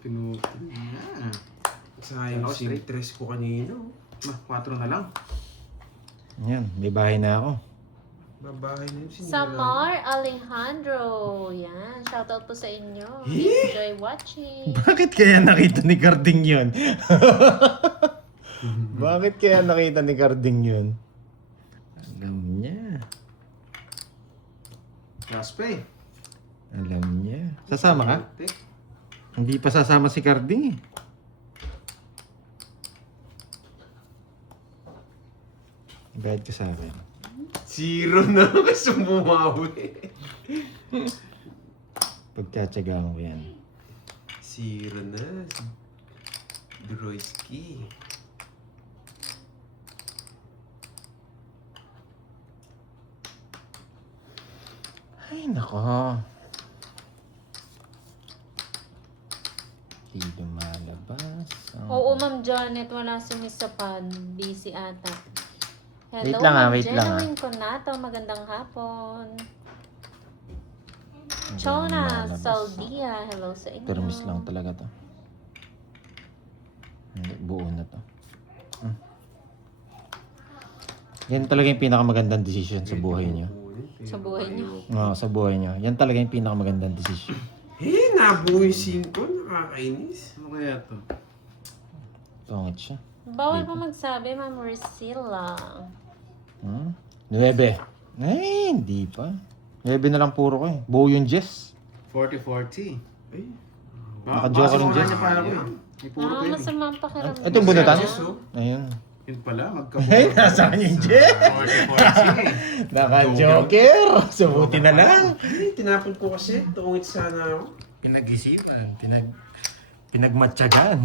Pinutol. Yan. Sayang Ako, si straight. tres ko kanina. 4 na lang. Yan, may bahay na ako. Babahay na yun. Samar Alejandro. Yan. Shoutout po sa inyo. Enjoy watching. Bakit kaya nakita ni Carding yun? Bakit kaya nakita ni Carding yun? Alam niya. Raspe. Alam niya. Sasama ka? Tik. Hindi pa sasama si Carding eh. Bayad ka sa akin. 0 na kasi bumawi. Pagtsatsagaan ko yan. 0 na. Droyski. Ay, nako. Di lumalabas. Oo, Ma'am Janet. Wala si Miss Sapan. Busy ata. Hello, Wait lang Ma'am wait lang Jeneline Conato. Magandang hapon. Hindi Chona lumalabas. Saldia. Hello sa inyo. Permis lang talaga to. Hindi, buo na to. Yan talaga yung pinakamagandang decision sa buhay niyo. Sa buhay niyo. Oo, sa buhay niyo. Yan talaga yung pinakamagandang decision. Nabuhay 5. Nakakainis. Ano kaya to? Pangit siya. Bawal pa magsabi, Ma'am Priscilla. 9. Ay, hindi pa. 9 na lang puro ko eh. Buo yung Jess. 40-40. Ay. Naka-joker yung Jess. niya para ko yun. May puro ko yun eh. Masama ang pakiramdam. Ito yung bunutan? Yes, oh. Ayun. Yun pala, Ay, nasaan yung Jess? 40-40. Naka-joker. Subuti na lang. Ay, tinapon ko kasi. Tungit sana ako. Pinag-isipan. Pinagmatyagan.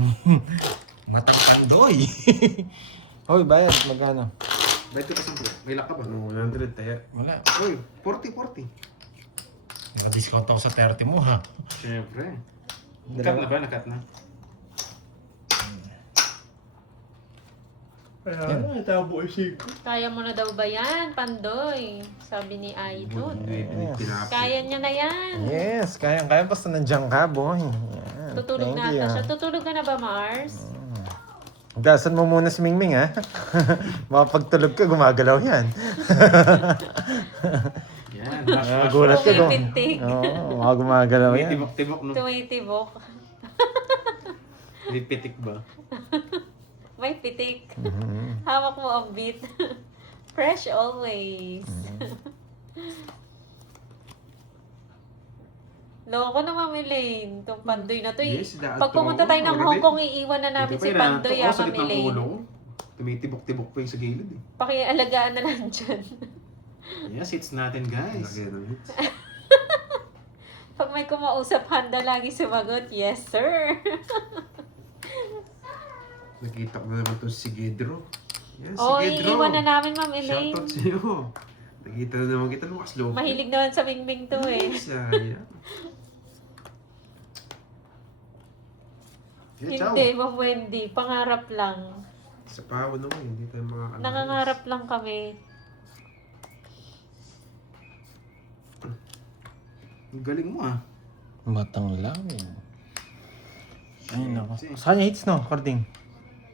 Matang kandoy. Hoy, bayad. Magkano? 20%. May laka ba? 100 tayo. Wala. Uy, 40-40. Naka-discount ako sa 30 mo ha. Siyempre. Nakat na ba? Nakat na. Tabo isip ko. Kaya mo na daw ba yan, Pandoy? Sabi ni Idol. Yes. Kaya niya na yan. Yes, kaya basta nandiyan ka, boy. Yan. Tutulog Thank na you. ata siya. Tutulog ka na ba, Mars? Gasan mo muna si Mingming, ha? Makapagtulog ka, gumagalaw yan. Yan, flash, Gulat ka, Tumipitik. Oo, gumagalaw yan. Tibok-tibok, no? Tumitibok. May pitik ba? May pitik. Mhm. Hawak mo ang beat. Fresh always. Loko na Mami Lane. Itong Pandoy na to. Yes, Pag pumunta tayo ng already. Hong Kong, iiwan na namin si Pandoy, Ako sa Mami gitnang Lane. ulo ko. Tumitibok-tibok pa yung sa gilid eh. Pakialagaan na lang dyan. Yes, hits natin guys. Lagi ng hits. Pag may kumausap, handa lagi sumagot. Yes, sir. Nakita ko na naman to si Gedro. Yes, si Oo, Gedro. iiwan na namin, Mami Lane. Shoutout sa'yo. Nakita na naman kita lumakas loob. Mahilig naman sa Mingming to eh. Sayang. Yeah, ciao. Hindi, Ma'am Wendy. Pangarap lang. Sa pawo naman, hindi tayo makakalaman. Nangangarap lang kami. Ang galing mo ah. Matang lamin. Ay, nako. Sa kanya hits, no? Carding.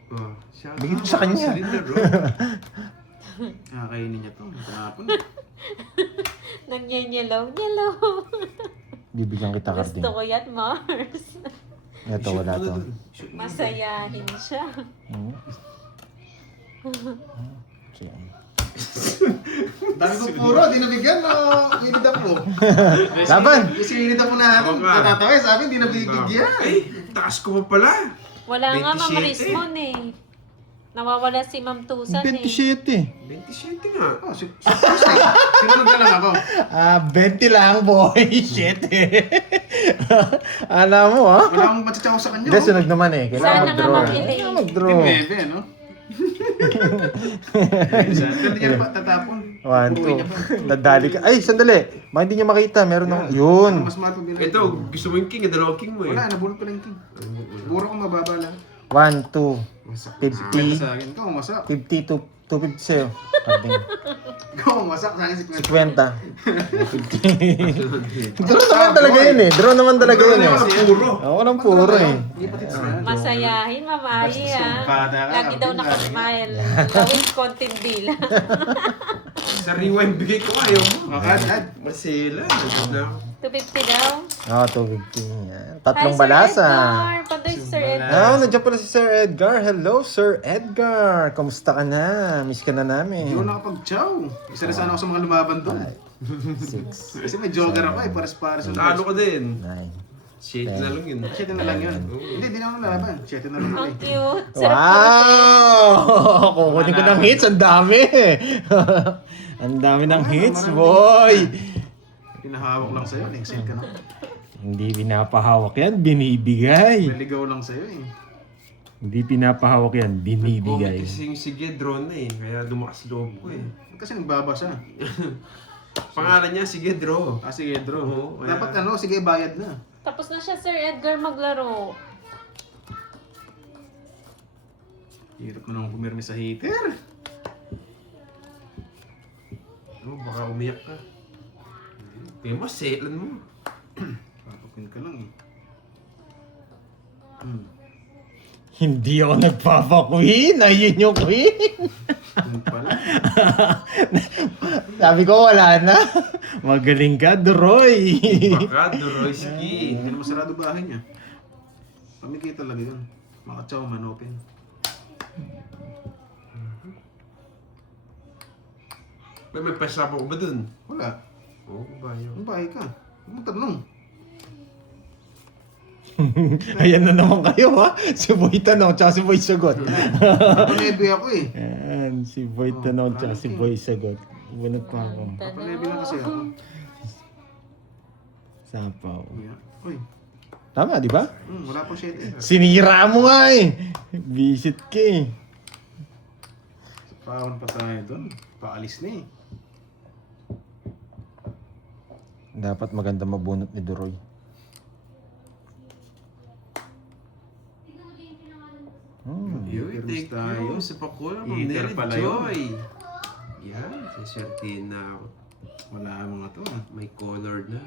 Oh, siya. Bigyan mo sa kanya. Cylinder, bro. Kakainin niya to. Tapon. Nagyanyelaw, yellow. Bibigyan kita, Gusto Carding. ko yan, Mars. Ito, wala to. Masayahin siya. Hmm. Sige. Dami ko puro, di nabigyan mo. Inid ako. Laban! Kasi inid ako na Ako ka. tatatawa eh. Sabi, di nabigyan. Ay, taas ko pa pala. Wala nga, Ma'am 27. Rismon eh. Nawawala si Ma'am Tusan eh. 27. 27 nga. Oh, sinunod na lang ako. 20 lang, boy. Shit Alam mo, ha? Wala akong matchachaw sa kanya. Hindi, sunod naman eh. Sana Kailangan nga, mag-draw. Ma'am Elaine. Kailangan mag-draw. Team Bebe, no? Ganun niya pa tatapon. 1, Uwi niya pa. 2. Nadali ka. Ay, sandali. Baka hindi niya makita. Meron akong... Yun. Mas mahal pa bilang. Ito, gusto mo yung king, dalawang king mo eh. Wala, nabulot pa lang king. Siguro kung mababa lang. 1, 2. Masak. 50 50. sa akin. Ikaw masak. 50 to 250 sa'yo. Carding. Ikaw masak sa akin si 50. 50. Draw naman talaga yun eh. Draw naman talaga yun eh. Walang puro. Oo, walang puro eh. Masayahin, Ma'am Ayi ah. Bata ka, Lagi daw Carding, nakasmile. Gawin content bill. Sa rewind, bigay ko ayaw mo. Makadad. Masela. Nagod na ako. 250 daw. Oo, 250. Yan. Tatlong Hi, Sir balasa. Edgar. Pandoy si Sir Edgar. Ah, nandiyan pala si Sir Edgar. Hello, Sir Edgar. Kamusta ka na? Miss ka na Hindi ko namin. nakapag-chow. Isa na sana ako sa mga lumaban doon. 6, Kasi may jogger ako eh. Pares-pares. Talo ko din. 9. Shade na lang yun. 7 na lang yun. Hindi, di na ako nalaban. 7 na lang Ang yun. cute. Sarap Wow! Kukunin ko ng hits. Ang dami. Ang dami ng hits, boy. Pinahawak lang sa'yo. Excel ka na. Hindi pinapahawak yan, binibigay. Naligaw lang sa'yo eh. Hindi pinapahawak yan, binibigay. Kasi yung sige, drone na eh. Kaya lumakas loob ko eh. Kasi nagbabasa. Pangalan niya, sige, draw. Ah, sige, draw. Oo, kaya- Dapat ano, sige, bayad na. Tapos na siya, Sir Edgar, maglaro. Hirap mo naman pumirmi sa heater. Oh, baka umiyak ka. Kaya mo, selan mo. Papakin ka lang eh. Hindi ako nagpapa-queen, ayun yung queen. Yun pala. Sabi ko wala na. Magaling ka, Droy. Baka, Doroyski. Hindi naman sarado bahay niya. Pamikit talaga yun. Makachaw man open. May pasapa ko ba dun? Wala. Oo, bayo. Ang bahay ka. Huwag mo tanong. Ayan na naman kayo ha. Si Boy tanong, tsaka si Boy sagot. Papanebe ako eh. Ayan, si Boy tanong, tsaka si Boy sagot. Bunot pa ako. Papanebe lang kasi ako. Sapaw. Yeah. Uy, Tama, di ba? wala pang 7 eh. Sinira mo nga eh. Visit ka eh. Paon pa tayo doon. Paalis na eh. Dapat maganda mabunot ni Duroy. Yun, thank you sa pakula. Ma'am Heater Nelly pala Joy. Yan, siswertihin na ako. Wala mga to ah. May color na.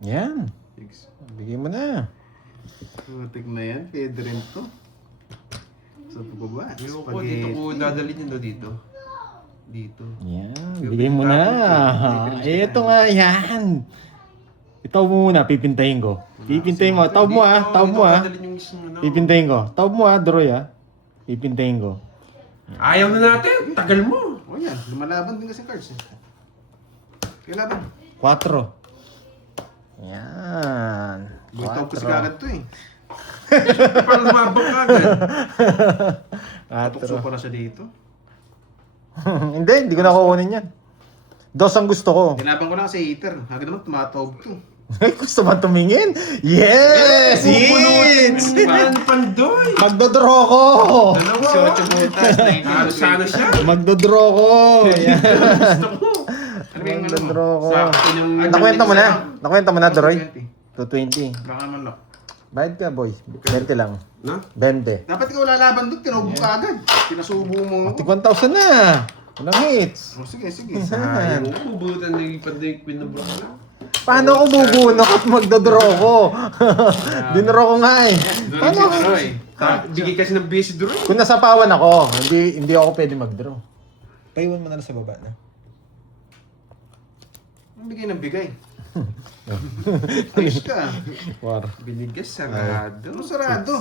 Yan. Six. Bigay mo na. Putik na yan. Pwede rin to. Sa baba. Yung ko, dito ko dadalhin yun dito. Dito. Yan, bigay mo na. Ito nga yan. Itaw mo muna, pipintahin ko. Pipintahin mo. Taob mo ah. Taob mo ah. Dadalhin yung isang ano. Pipintahin ko. Taob mo ah, Droy ah. Pipintahin ko. Ayaw na natin. Tagal mo. O yan, lumalaban din kasi cards eh. Kailaban. 4. Yan. Butog kasi kagad to eh. Parang lumabang ka agad. Tukso pa na siya dito. Hindi ko na kukunin yan. Dos ang gusto ko. Tinabang ko lang kasi heater. Agad naman tumatawag to. Gusto ba tumingin? Yes! Hits! Pandoy. Magdodraw ko! Dalawa. 18 butas, 19. Ano sana siya? Magdodraw ko! Yan. Gusto ko. Ano ba yung ano mo? Magdodraw ko. Sakto yung... Nakwenta mo na? Nakwenta mo na, Doroy? 20. 220. Baka naman lock. Bayad ka, boy. 20 lang. Na? 20. Dapat ikaw lalaban doon, tinubo ka agad. Pinasubo mo. Pati 1,000 na! Walang hits. Oh, sige, sige. Sayang. Bubutan na yung panday pinablock na. Paano ako bubunok at magdodraw ko? Dinraw ko nga eh. Paano? Bigay kasi ng busy draw. Kung nasapawan ako, hindi ako pwede magdraw. Paiwan mo na lang sa baba na. Ang bigay ng bigay. Ayos ka. War. Binigas sarado. Ano sarado?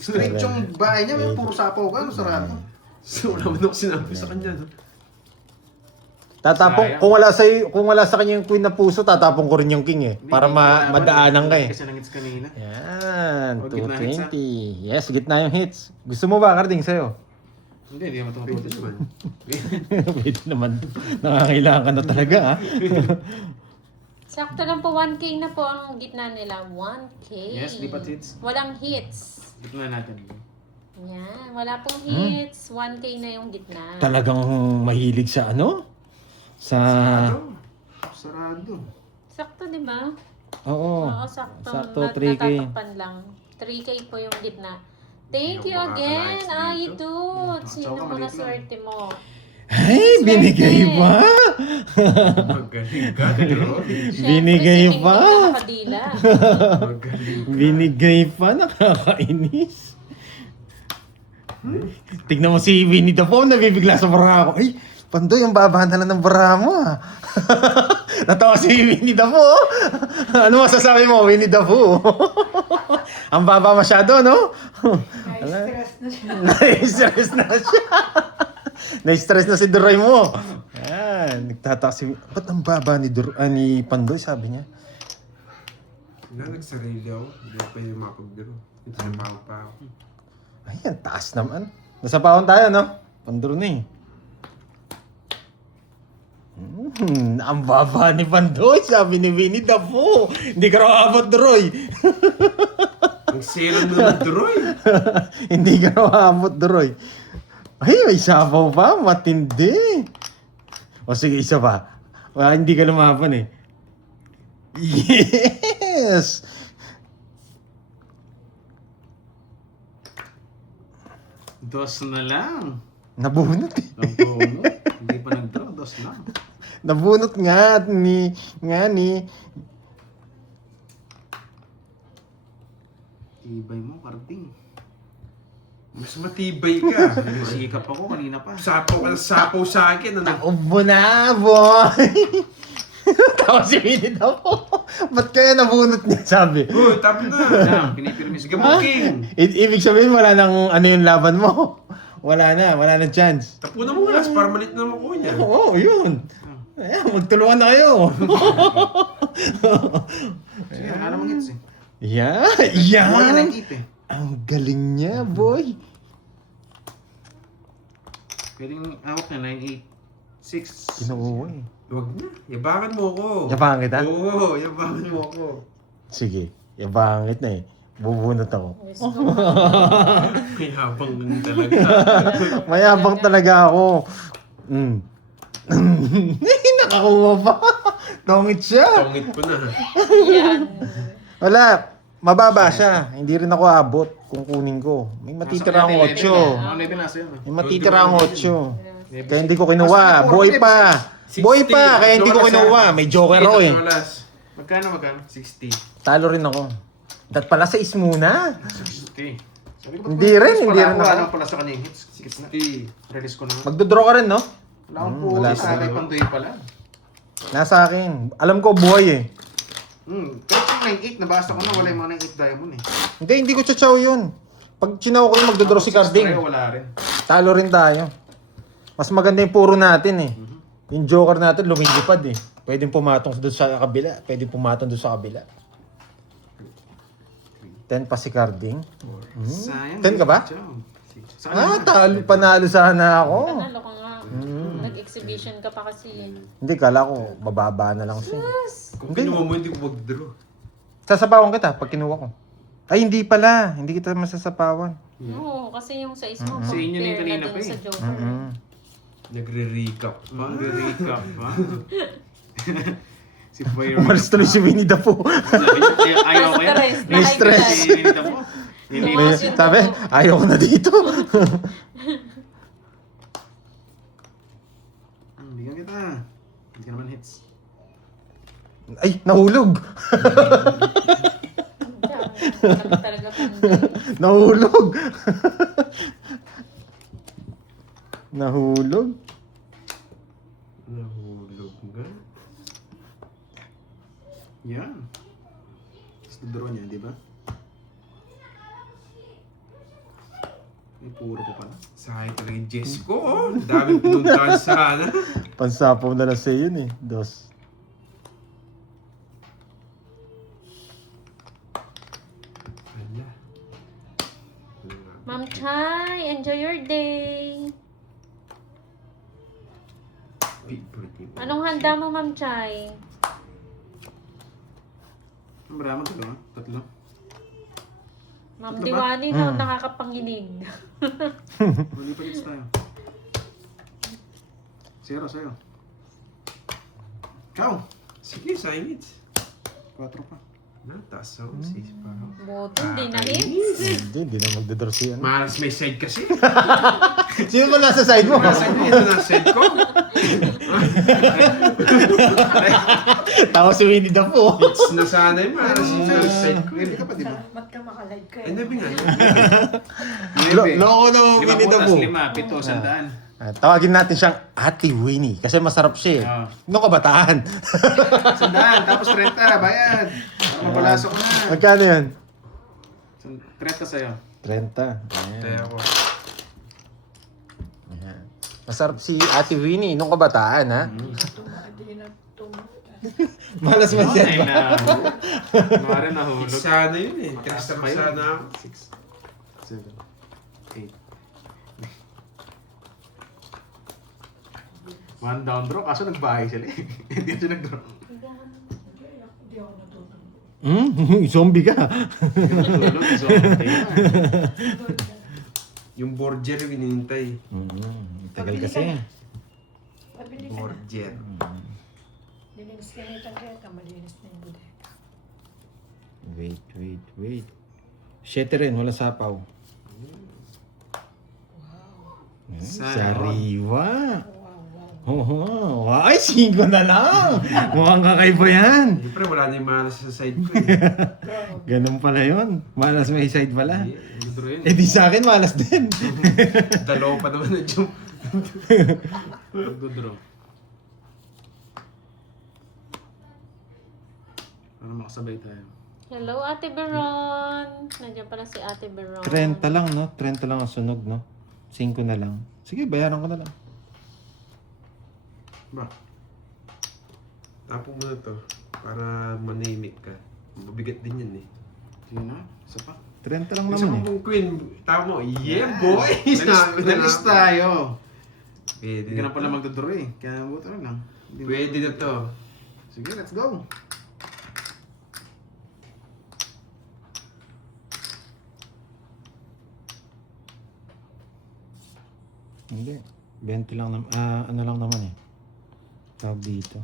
Straight yung bahay niya, may puro sapaw ka. Ano sarado? So wala mo na ako sinabi sa kanya. No? Tatapong, Sayang. kung wala sa kanya yung queen na puso, tatapong ko rin yung king eh. Para madaanan ka eh. Kasi nangits kanina. Yan, Oh, gitna hits, 220. Yes, gitna yung hits. Gusto mo ba, Carding, sa'yo? Hindi naman Pwede tumutulog. naman. Pwede naman. Nakakailangan ka na talaga ah. Sakto lang po 1K na po ang gitna nila. 1K. Yes, lipat hits. Walang hits. Gitna natin. Yan, wala pong hits. 1K na yung gitna. Talagang mahilig sa ano? Sa... Sarado. Sakto, di ba? Oo. Oo, sakto. Sakto, 3K. Natatakpan lang. 3K po yung gitna. Thank you Yung mga again, ka-likes Ay dito. Dude. Sino Tsaka mga maliit lang. swerte mo? Ay, binigay pa! Magaling ka, Doroy. Binigay Siyempre, si pa. King na nakadila. Magaling. Binigay pa, nakakainis. Tignan mo si Winnie the Pooh, nabibigla sa bara ko. Ay, Pandoy, ang baba na lang ng bara mo ah. Natawa si Winnie the Pooh. Ano masasabi mo, Winnie the Pooh? Ang baba masyado, no? Na-stress na siya. Na-stress na siya. Na-stress na si Duroy mo. Yan, nagtataka si... Ba't ang baba ni Pandoy, sabi niya? Wala, nagsarili ako. Hindi ako pwede makapag-draw. Ito sa pao pa ako. Ay, ang taas naman. Nasa pahon tayo, no? Panduro na eh. Ang baba ni Pandoy, sabi ni Winnie the Pooh. Hindi ka raw abot, Droy. Ang selan mo naman, Doroy. Hindi ka raw abot, Droy. Ay, may sabaw pa. Matindi. O sige, isa pa. Wala, hindi ka lumaban eh. Yes! Dos na lang. Nabunot eh. Nagpuno. Hindi pa nag-draw. Dos na. Nabunot nga ni... Ibay mo, Carding. Mas matibay ka. Sikap ako kanina pa. Sapaw ka sapaw sa akin. Ano? Naubo na, boy! Tawa si Winnie daw po. Ba't kaya nabunot niya, sabi? Oh, tapos na. Yan, pinipirmis Sige ka mo, mo. King. Ibig sabihin, wala nang ano yung laban mo. Wala na chance. Tapunan mo nga, para malit na makuha niya. Oo, yun. Ayan, magtulungan na kayo. Sige, wala namang hits eh. Yan, Wala yan. nang hit eh. Ang galing niya, boy. Pwedeng awak na 9, 8, 6. Kinuha eh. Huwag na. Yabangan mo ako. Yabangan kita? Oo, yabangan mo ako. Sige, yabangit na eh. Bubunot ako. Gusto May habang ganun talaga. Mayabang talaga ako. Nakakuha pa. Tongit siya. Tongit ko na. Yan. Wala. Mababa siya. Hindi rin ako abot kung kunin ko. May matitira akong 8. Ano yung nasa yun? May matitira akong 8. Kaya hindi ko kinuha. Boy pa. Boy pa. Kaya hindi ko kinuha. May joker ako eh. Magkano? 60. Talo rin ako. Dat pala 6 muna. 60. Sabi ko, Hindi rin, hindi rin ako. ako. Alam pala sa kanya yung hits. Hits na. 60. Release ko na nga. Magdodraw ka rin, no? Wala akong wala puto. pa. Sabay Pandoy pala. Nasa akin. Alam ko, buhay eh. Pero yung 9-8, nabasa ko na wala yung mga 9-8 diamond eh. Hindi ko chachaw yun. Pag chinaw ko yung magdodraw si Carding, Wala rin. talo rin tayo. Mas maganda yung puro natin eh. Yung joker natin lumilipad eh. Pwedeng pumatong doon sa kabila. Pwedeng pumatong doon sa kabila. 10 pa si Carding. Sayang. 10 ka ba? Sa kanya na. Talo, panalo sana ako. Panalo ka nga. Nag-exhibition ka pa kasi. Hindi, kala ko, bababa na lang siya. Kung kinuha mo, hindi ko mag-draw. Sasapawan kita pag kinuha ko. Ay, hindi pala. Hindi kita masasapawan. Oo, kasi yung sa ismo, Sa inyo na yung compare na kanina dun pa eh. sa Joker. Nagre-recap pa. Mag-recap pa. Si Fire. Umalis tuloy si Winnie the Pooh. Sabi niya, ayaw ko yan. Stress, May stress. Sinita mo. Hindi Tumaas na. yung Sabi, dugo. ayaw ko na dito. Bigyan kita. Hindi ka naman hits. Ay, nahulog. Alam talaga Pandoy. Nahulog. Nahulog. Nahulog nga. Yan. Tapos draw niya, di ba? May puro pa pala. Sayang talaga yung Jess ko. Oh. Daming pinuntahan sana. Pansapaw na lang sa yun eh. Dos. Ala. Ma'am Chai, enjoy your day. Favorite mo. Anong handa mo, Ma'am Chai? Ang marami tatlo. Tatlo. Ma'am Tatlo ba? Diwani daw nakakapanginig. Mali pa hits tayo. Zero sa'yo. Ikaw. Sige, sayang it. 4 pa. Nataas ako. 6 pa ako. Boto, hindi na hits. Hindi na magdodraw si ano. Malas may side kasi. Sino ba nasa side mo? Nasa ito na side ko. Tawa si Winnie the Pooh. It's na sana yung malas yung side ko. Hindi ka pa, di ba? Ba't ka makalive ka Ay, nabi nga. Loko na Winnie the Pooh. 5, 7. Tawagin natin siyang Ate Winnie kasi masarap siya eh. Ah. Noong kabataan. 100, tapos 30, bayad. Para mapalasok ko na. Magkano yan? 30 sa'yo. 30. Ayan. Kaya ako. Ayan. Masarap si Ate Winnie nung kabataan ha. Hindi na Malas man Ay siya. na. Mara nahulog. Sana yun eh. Testa pa yun. sana ako. 6, 7, 8. One down draw, kaso nagbahay sila eh. Hindi siya nag-draw. Hindi ako natutulog. Zombie ka. Tulog, so okay na. Yung Borgia yung inintay. Tagal kasi. Pabili ka na. Borgia. Dilinis ka na itang kaya ka, malinis na yung bodega. Wait. 7 rin, wala sapaw. Sariwa. Oh, ay, 5 na lang. Mukhang kakaiba yan. Siyempre wala na yung malas sa side ko eh. Ganun pala yun. Malas may side pala. Nag-draw yun. Eh di sa akin, malas din. Dalawa pa naman na jump. Nag-draw. Para makasabay tayo. Hello, Ate Beron. Nandiyan pala si Ate Beron. 30 lang, no? 30 lang ang sunog, no? 5 na lang. Sige, bayaran ko na lang. Ba? Tapo mo na to. Para manimik ka. Mabigat din yan eh. Sige na, isa pa. 30 lang Isa naman eh. kong queen. Tama mo. Yeah boy! Nalis tayo. Pwede Hindi ka na na pala to. magdodraw eh. Kaya buto na lang. Hindi mo- Pwede na to. Sige, let's go. Hindi. 20 lang naman. Ano lang naman eh. Tawag dito.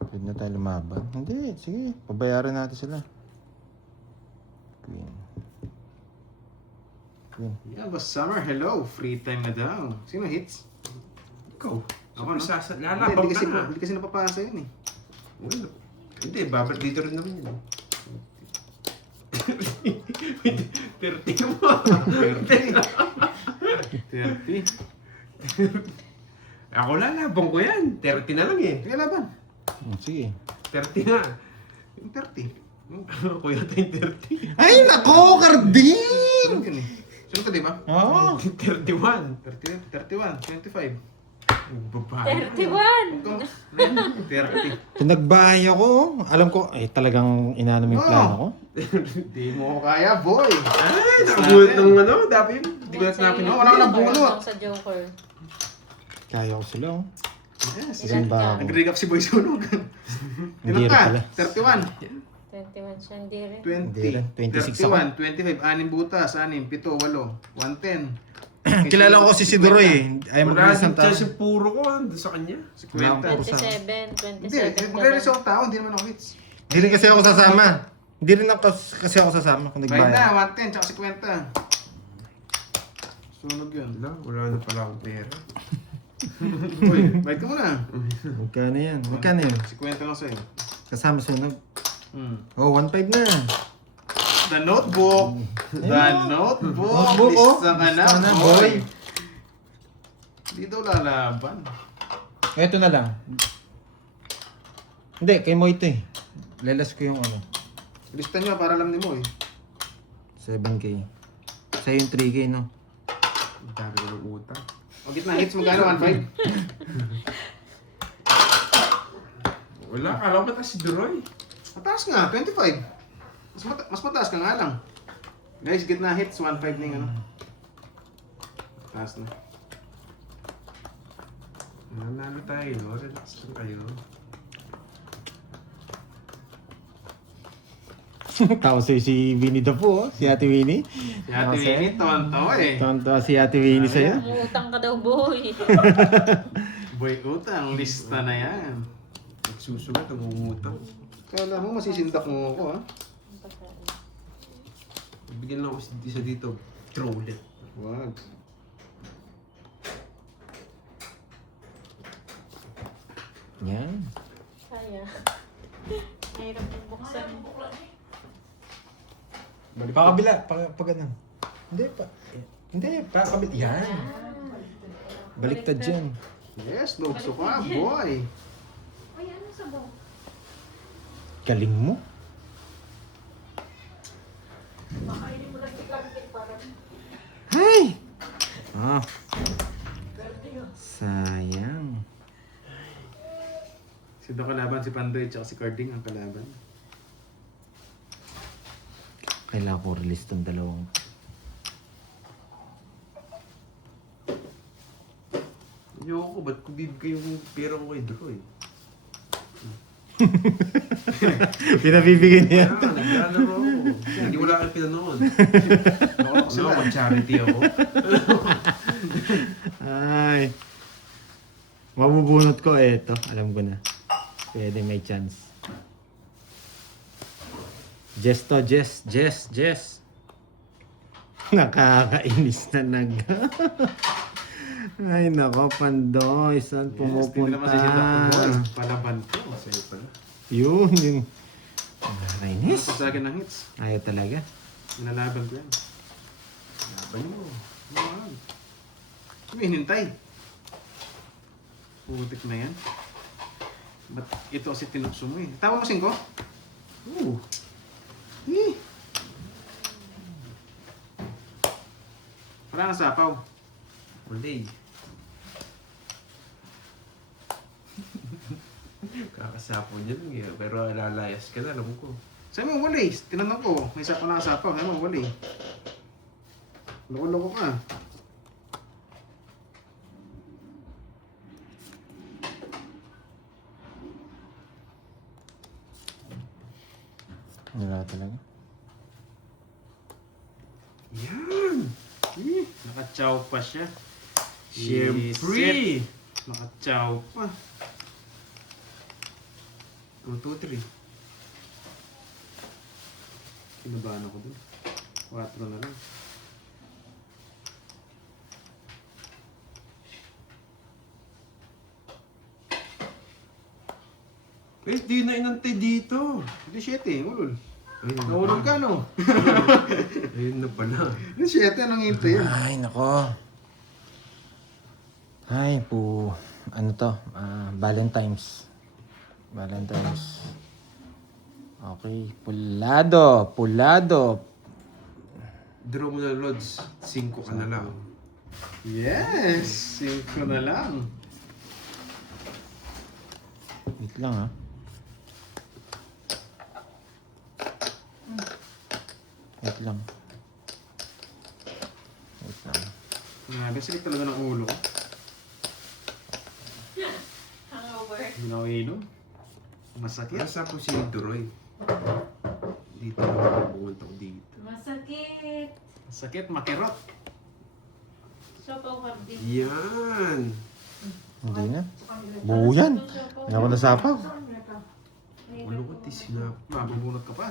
Pwede na tayo lumaban. Hindi, sige. Pabayaran natin sila. Queen. Yeah, boss Summer, hello. Free time na daw. Sino hits? Ikaw. Ako, no? Lalabang Hindi ka na. kasi napapasa yun eh. Well, Hindi, babalik dito rin naman yun. 30 mo. 30. Ako lalabang ko yan. 30 na lang eh. Sige, laban. Sige. 30 na. Yung 30. Ako yata yung 30. Ay, nako, Carding! Sunod yun eh. Sunod ka, di ba? Oo. 31. 31, 25. Babae. 31! Kung 30. Pinagbahay ako. Alam ko, ay talagang inano mo yung plano ko. Di mo kaya, boy. Ay, nakabulot ng ano. Dami yun. Hindi ko natin napin. wala ka nabunot. Sa Joker. Kaya ko sila, oh. Yes. Ilan ba ako? Nag-rig up si Boy Sunog. Hindi Ilan rin ka? pala. 31. 21 siya, hindi rin. 20. Hindi rin. 26 ako. 31, 25, 6 butas, 6, 7, 8, 110. Kilala ko si Sidoro eh. Ay Wala mag-release din ng tao. siya puro ko. Doon sa kanya. 50. 27, Hindi, 27 mag-release ka ako tao, hindi naman ako hits. Hindi rin kasi ako sasama. Hindi rin ako kasi ako sasama kung Bayad nagbayad. na, 110, tsaka 50. Sunog yun. Wala na pala akong pera. Uy, bayad ka muna. Magkano yan? Magkano yan? 50 lang sa'yo. Kasama sunog. Hmm. Oh, 1.5 na. The Notebook. The Notebook. Notebook, oh. Lista ka na, Lista na, boy. boy. Hindi daw lalaban. Ito na lang. Hindi, kay Mo ito eh. Lelas ko yung ano. Lista nyo para alam ni mo eh. 7K. Sa'yo yung 3K, no? Ang dami ko ng utang. O gitna hits, magkano? 1.5? Wala, kala ko mataas si Duroy. Mataas nga, 25. Mas mataas ka nga lang. Guys, gitna hits, 1.5 na yung ano. Mataas na. Nanalo tayo, no? Relax lang kayo. Tao sa'yo si Winnie the Pooh, oh. Si Ate Winnie. Si Ate Winnie, tonto eh. Tonto si Ate Winnie sa'yo. Umutang ka daw, boy. Boy utang, lista na yan. Nagsusugat, nangungutang. Kala mo masisindak mo ako ha? Bigyan lang ako isa dito. Trollet. Wag. Yan. Kaya. Mahirap yung buksan. Pakabila, pa ganun. Hindi, hindi, pakabila. Yan. Baliktad yan. Yes, lugso ka, boy. Ay, ano sa bo? Galing mo. Ay! Ah. Sayang. Si Do kalaban, si Pandoy, tsaka si Carding ang kalaban. Kailangan ko release tong dalawang. Ayoko, ba't ko bibigay yung pera ko kay Duroy? Pinabibigyan niya. Kaya, naglalaro ako. Hindi wala kayo pinanood. Ako Ano sila. ako, charity ako. Ay. Mabubunot ko eto. Alam ko na. Pwede may chance. Jess to, Jess. Nakakainis na Ay nako, Pandoy. Saan Yes, hindi naman pumupunta? sisindak ko, boy. Palaban ko. Sa'yo pala. Yun. Ano Nakakainis. pa sa akin ng hits? Ayaw talaga. Nilalaban ko yan. Laban mo. Wag. Ano hinintay? Putik na yan. Ba't ito kasi tinukso mo eh? Tama mo 5? Oo. Eh. Wala na sapaw. Malay. Kakasapo niya lang eh. Pero lalayas ka na, alam ko. Sabi mo wala eh. Tinanong ko. May sapaw na sapaw. Sabi mo wala eh. Loko-loko ka. Wala talaga. Yan! Eh, nakachaw pa siya. Siyempre! Nakachaw pa. 2, 2, 3. Kinabahan ako dun. 4 na lang. Guys, di na inantay dito. Hindi 7, ulol. Ayun na Nahulog pala. ka, no? Ayun na pala. Hindi 7, anong hintay yan? Ay, nako. Ay, ano to? Valentine's. Valentine's. Okay, pulado. Draw mo na, Lods. 5 ka na lang. Yes! 5 na lang. Wait lang ha. Wait lang. Grabe, sakit talaga ng ulo ko. Hangover. Hindi na ako inom. Masakit. Nasa po si Duroy. Dito ako pumunta ko dito. Masakit. Masakit, makirot. Sopaw kabdi. Yan. Hindi na. Buo yan. Hindi ako nasapaw. Walo ko ti sinap. Mabubunot ka pa.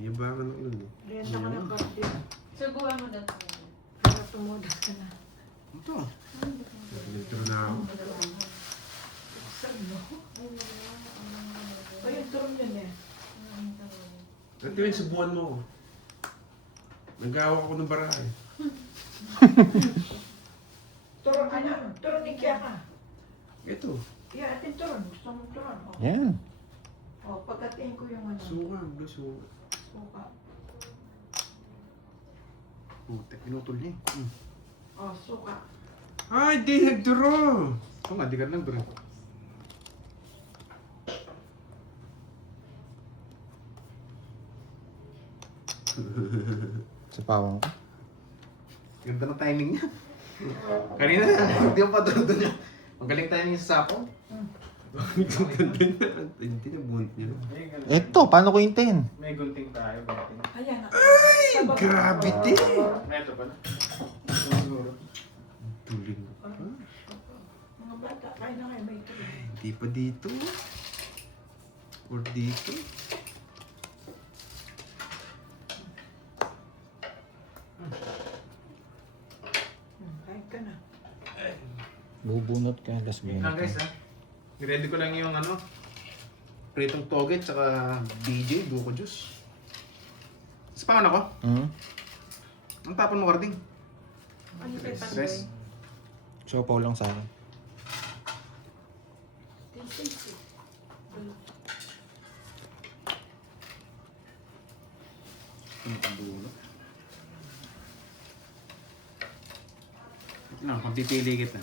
Niyabangan ako nun eh. Renta ka ng birthday. Subuhan mo daw. Para tumudas ka na. Ito. Nagturo na ako. Saan mo? Ay, yung turun yun eh. At yun, subuhan mo. Nag-awa ko ng barahe. Turun, ano? Turun ni Kia ka. Ito. Yeah, atin turun. Gusto mong turun. Oh. Yan. Oh, pagkatiin ko yung ano. Suka, suka. Suka. Putek, pinutol niya. Oh, suka. Ay, di nagturo! Ito nga, di ka lang bro. Sapawan ko. Ganda ng timing niya. Kanina, hindi mo pa doon niya. Ang galing timing sa sapo. Hindi na bunt niya. Eto, paano ko hintayin? May gunting tayo, gunting. Ayan. Ay, gravity! Ito pala. Siguro. Tuling. Mga bata, kain na kayo. May turun. Hindi pa dito. Or dito. Kain ka na. Bubunot ka, last Wait bunot lang guys ka. ha. I-ready ko lang yung ano. Pritong toge tsaka DJ, buko juice. Spawn ako. Hmm? Ang tapon mo, Carding. Ano kay Pandoy? Stress. Sapaw lang sa akin. No, magpipili kita.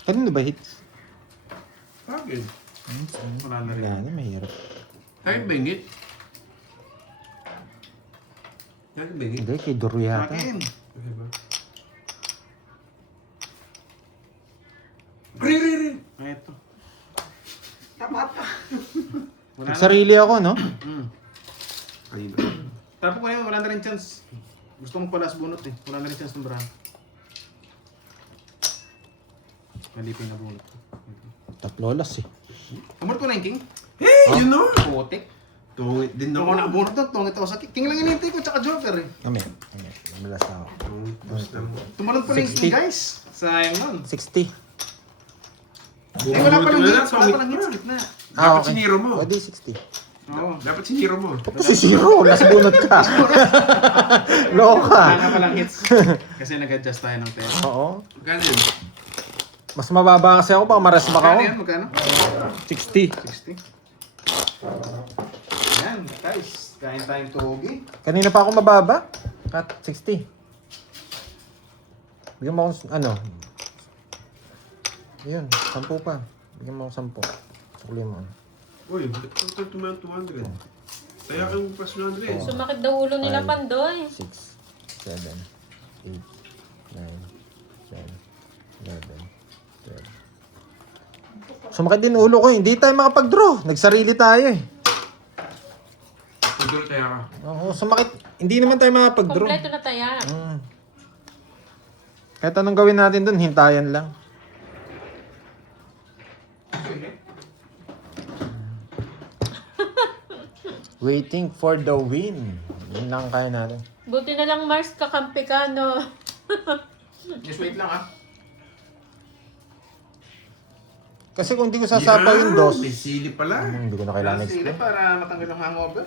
Kanino ba hits? Akin. Wala na rin. Wala na, mahirap. Kahit bengit. Kahit bengit. Hindi, kay Duro yata. Akin. Okay ba? Ri! Ito. Tamata. Wala na. Sarili ako, no? Ayun. Tapos ko na yun, wala na rin chance. Gusto mong palas bunot eh. Wala na rin chance ng brand. Malipin na bunot. Taplolas eh. Amor ko na yung king. Hey, you know! Putik. Tungit din Ito ako. ko na bunot doon. Tungit ako sa king. King lang inintay ko tsaka joker eh. Kami. Malas ako. Tungit, basta mo. Tumalon pa na yung 60. king guys. Sayang nun. 60. Eh wala pa lang Bumulot hits. Wala tungit pa lang hits. pa. Gitna. Dapat siniro mo. Pwede 60. Oo. Dapat siniro mo. Kasi zero. Last bunot ka. Loka. Wala na palang hits. Kasi nag-adjust tayo ng pera. Oo. Magkano yun? Mas mababa kasi ako, baka marasbak ako. Magkano yan? Magkano? 60. 60. Yan, guys. Kain tayong tugi. Kanina pa ako mababa. At 60. Bigyan mo ako, ano? Yun, 10 pa. Bigyan mo ako 10. Sukuli mo. Uy, ba't ka tumayo 200? Kaya kang pas 100. Sumakit daw ulo nila Pandoy. 6, 7, 8, 9, 10, 11, 12. Sumakit din ulo ko. Hindi tayo makapag-draw. Nagsarili tayo eh. Pagduro tayo ka. Oo, sumakit. Hindi naman tayo makapag-draw. Kompleto na tayo. Kahit anong gawin natin dun, hintayan lang. Waiting for the win. Yun lang kaya natin. Buti na lang, Mars, kakampi ka, no? Just wait lang ah. Kasi kung hindi ko sasapaw yung dos, May sili pala. hindi ko na kailangan Sili explain. para matanggal yung hangover.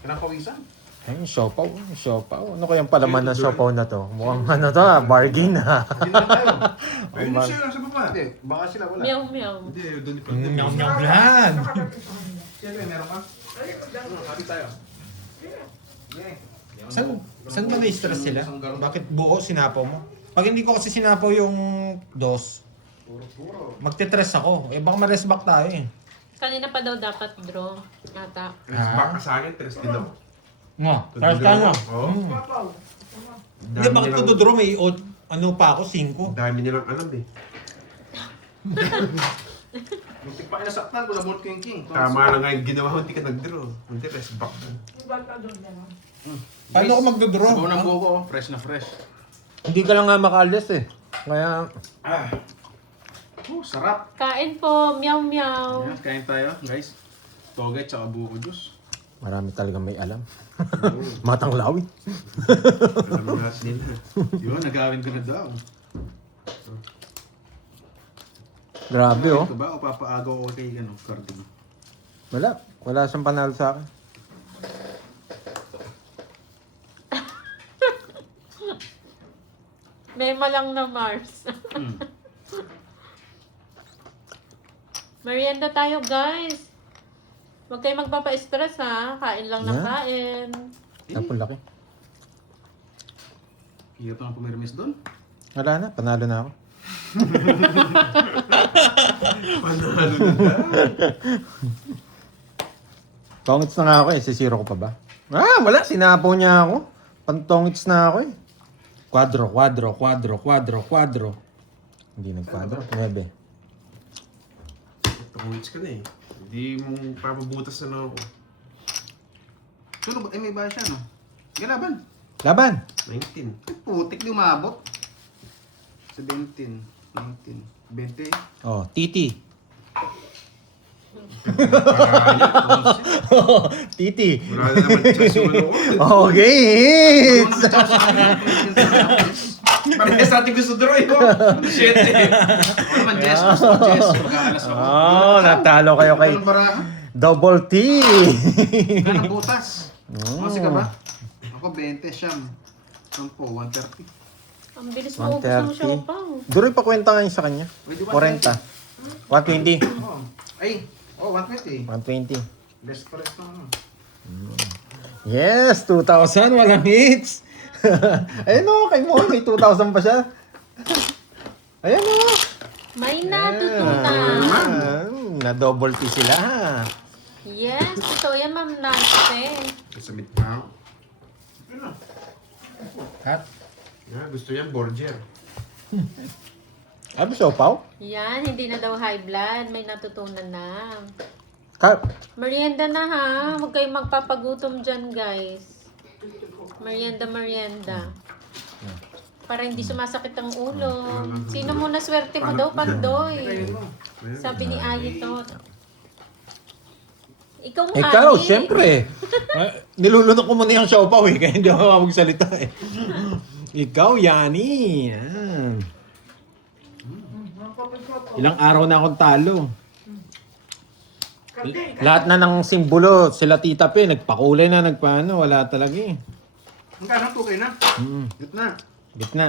Kailangan pawisan. Ay, yung siopaw. Yung siopaw. Ano kayang palaman ng siopaw na to? Mukhang ano to bargain ha. Hindi na tayo. Ayun man. siya, sa baba. Hindi, baka sila wala. Meow meow. Hindi, doon pa. Blan! Siyempre, meron ka? Happy tayo. Yeah. Saan ba na-stress sila? Bakit buo sinapaw mo? Pag hindi ko kasi sinapaw yung dos, Puro. magte-stress ako. Eh baka ma-rest back tayo eh. Kanina pa daw dapat draw. Ata. Tres back ka sa akin, tres din ako. Nga, start ka na. Oo. Papaw. Hindi, bakit ko dodraw? May ano pa ako, 5. Dami nilang alam eh. Muntik pa kinasaktan ko na Bolt King. Tama lang nga yung ginawa ko, hindi ka nag-draw. Hindi, tres back ka. Yung bata doon na lang. Paano ako magdodraw? Sabaw ng buko, fresh na fresh. Hindi ka lang nga makaalis eh. Kaya, Ah. Sarap. Kain po. Meow meow. Ayan, kain tayo, guys. Togay tsaka buko juice. marami talaga may alam. Matanglawin. Alam natin nila. Yun, nagawin ko na daw. Grabe oh. Ito ba o papaagaw ko kay Carding? Wala. Wala siyang panalo sa akin. May malang na Mars. Hmm. Merienda tayo, guys. Huwag kayo magpapa-stress, ha? Kain lang ng Yeah. kain. Tapon laki. Hirap naman pumirmis doon. Wala na. Panalo na ako. Panalo na. Tongits na nga ako eh. Sisiro ko pa ba? Ah, wala. Sinapaw niya ako. Pantongits na ako eh. Quadro. Hindi nag-quadro. 9. Tungits ka na eh. Hindi mo papabutas na lang ako. Sino ba? May ba siya, no? Galaban. Laban. 19. Putik di umabot. 17, 19, 20. Oh, Titi. Titi. Wala na naman chance yung ano ko. Okay, hits! Parehas natin gusto draw eh. Shit eh. Ako naman, Jess. Gusto ko, Jess. Mag-aalas ako. Oh, natalo kayo kay Walang baraha. Double T. Ganang butas. Kasi ka ba? Ako 20, siyam. 10, 130. Ang bilis mo ubos ng 130. siopaw. Duroy pa kwenta ngayon sa kanya. Pwede 40. 120. Oh. Ay, 120. 120. Best price na ano. Yes, 2,000. Walang hits. Ayun o, kay Mo, may 2,000 pa siya. Ayun o. May natutunan. Na double T sila. Yes, ito yan, Ma'am Nancy. Kasabit na ako. Yun na. At, Gusto niya Borger. ano siya, Pao? Yan, hindi na daw high blood. May natutunan na. Carp. Merienda na ha. Huwag kayong magpapagutom dyan, guys. Merienda. Para hindi sumasakit ang ulo. Sino muna swerte mo daw, Pandoy? Ayun mo. Sabi ni Ayitot. Ikaw nga. Ikaw, eh. syempre. Nilulunok ko muna yung siopaw eh, kaya hindi ako magsalita eh. Ikaw, Yani. Yan. Ilang araw na akong talo. Lahat na ng simbolo, sila Tita P, nagpakulay na, nagpaano, wala talaga eh. Ang kanang tukay na. Gitna. Gitna.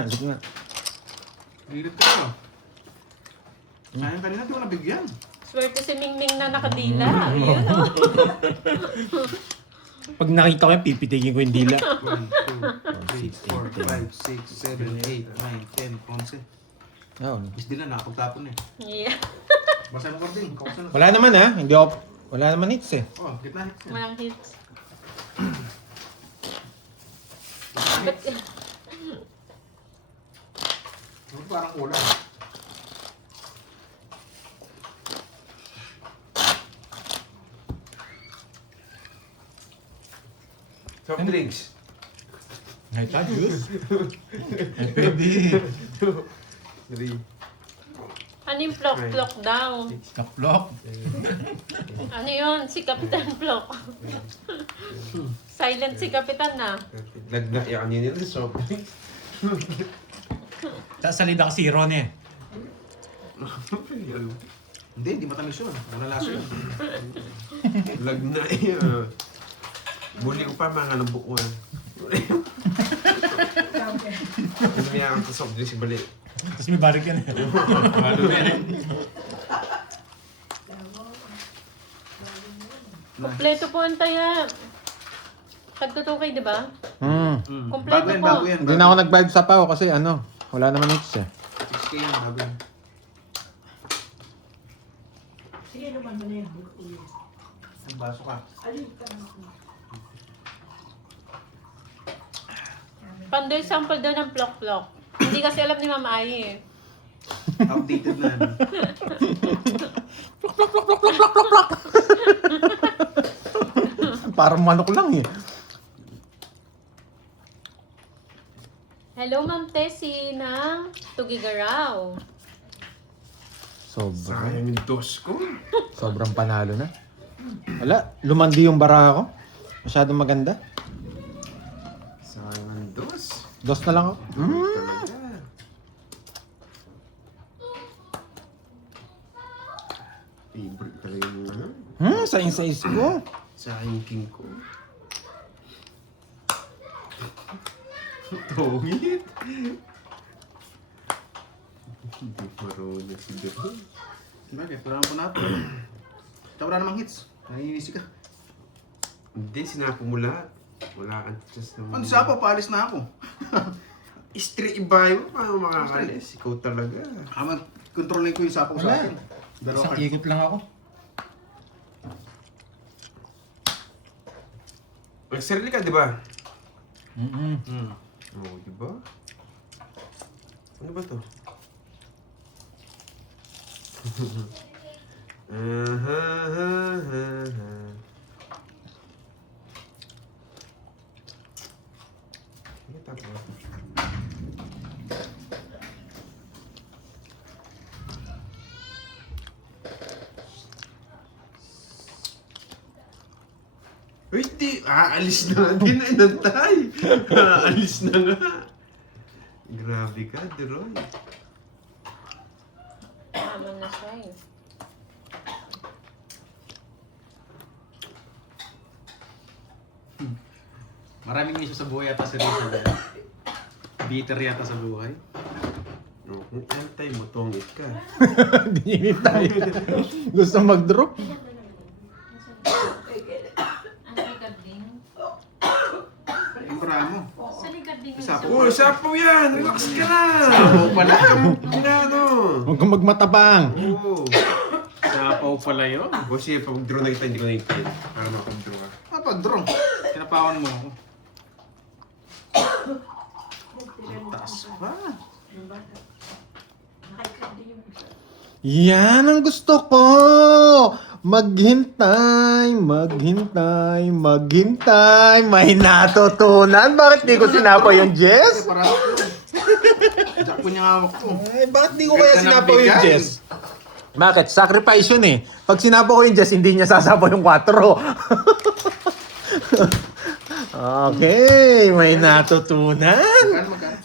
Gilit ka na. Sayang kanina, di ko nabigyan. Swerte si Mingming na nakadila. Yun o. Pag nakita ko yan, pipitigin ko yung dila. 1, 2, 3, 4, 5, 6, 7, 8, 9, 10, 11. Oh, Is din na, nakapagtapon eh. Yeah. Basta mo Carding. Kakusa na. wala naman ha, hindi ako, wala naman hits eh. Oh, gitna hits yan. Walang hits. Parang kulang. Soft drinks. Ay, juice. Ay, pwede. 3. Ano yung plok-plok daw? Kaplok. Ano yun? Si Kapitan Plok. Silent si Kapitan na. Nagnaiyaan niya nila soft drinks. Sasalida ka si Ron eh. Hindi matamis yun. Wala lasa yun. Lag na eh. Muli ko pa mga nabukuan. Ano may akong soft drinks si Bali. Tapos may barik yan. Ano yan? Kompleto po ang taya. Tagtutukay, di ba? Kompleto Bago yan, po. bago yan. Hindi na ako nag-vibe sa pao kasi ano, wala naman ito eh. 6K yan, bago yan. Sige naman mo na yan. Ang baso ka. Alin ka na ako. Pandoy sample daw ng plok-plok. Hindi kasi alam ni Mama Ai eh. Outdated na. Ano? Parang manok lang eh. Hello, Ma'am Tessie ng Tugigaraw. Sayang yung dos ko. Sobrang panalo na. Wala, lumandi yung bara ako. Masyadong maganda. Sayang ang dos. Dos na lang ako. Talaga. Favorite talaga yung ano. Sais ko. Sa aking king ko. Tongit. Hindi marunong si Bero. Bakit? Wala po na po. Wala namang hits. Nanginisi ka. Hindi, sinapo mo lahat. Wala kang chance naman. Ano siya po? Paalis na ako. Straight ibayo mo, paano makakalis? Ikaw talaga. Kontrolin ko yung sapo ko sa Wala. akin. Dalawa Isang ka. ikot lang ako. Nagsarili ka, di ba? Hmm. Oo, di ba? Ano ba to? Ano tapos? Uy, di! Aalis na nga. Di na inantay. Aalis na nga. Grabe ka, Deroy. Tama na siya eh. Maraming issue sa buhay yata si Rizal. Bitter yata sa buhay. No, kung antay mo, tongit ka. Hindi tayo. Gusto mag-drop. Ang likarding? Yung bramo. Sa likarding Sa sapo. Oh, sapo yan! Relax ka na! Sapo pala. Ano? Huwag kang magmatabang. Oo. Sapo pala yun. Kasi pag draw na kita, hindi ko na-intindihan. Para makapag-draw ka. Pag-draw. Kinapawan mo ako. Taas pa. Nakikandi yung isa. Yan ang gusto ko. Maghintay, maghintay, maghintay. May natutunan. Bakit di ko sinapa yung Kasi Jess? parang Jack po niya hawak ko. Ay, bakit di ko kaya Ganda ng sinapa yung bigay. Jess? Bakit? Sacrifice yun eh. Pag sinapa ko yung Jess, hindi niya sasapa yung 4. Okay, may natutunan. Magkano?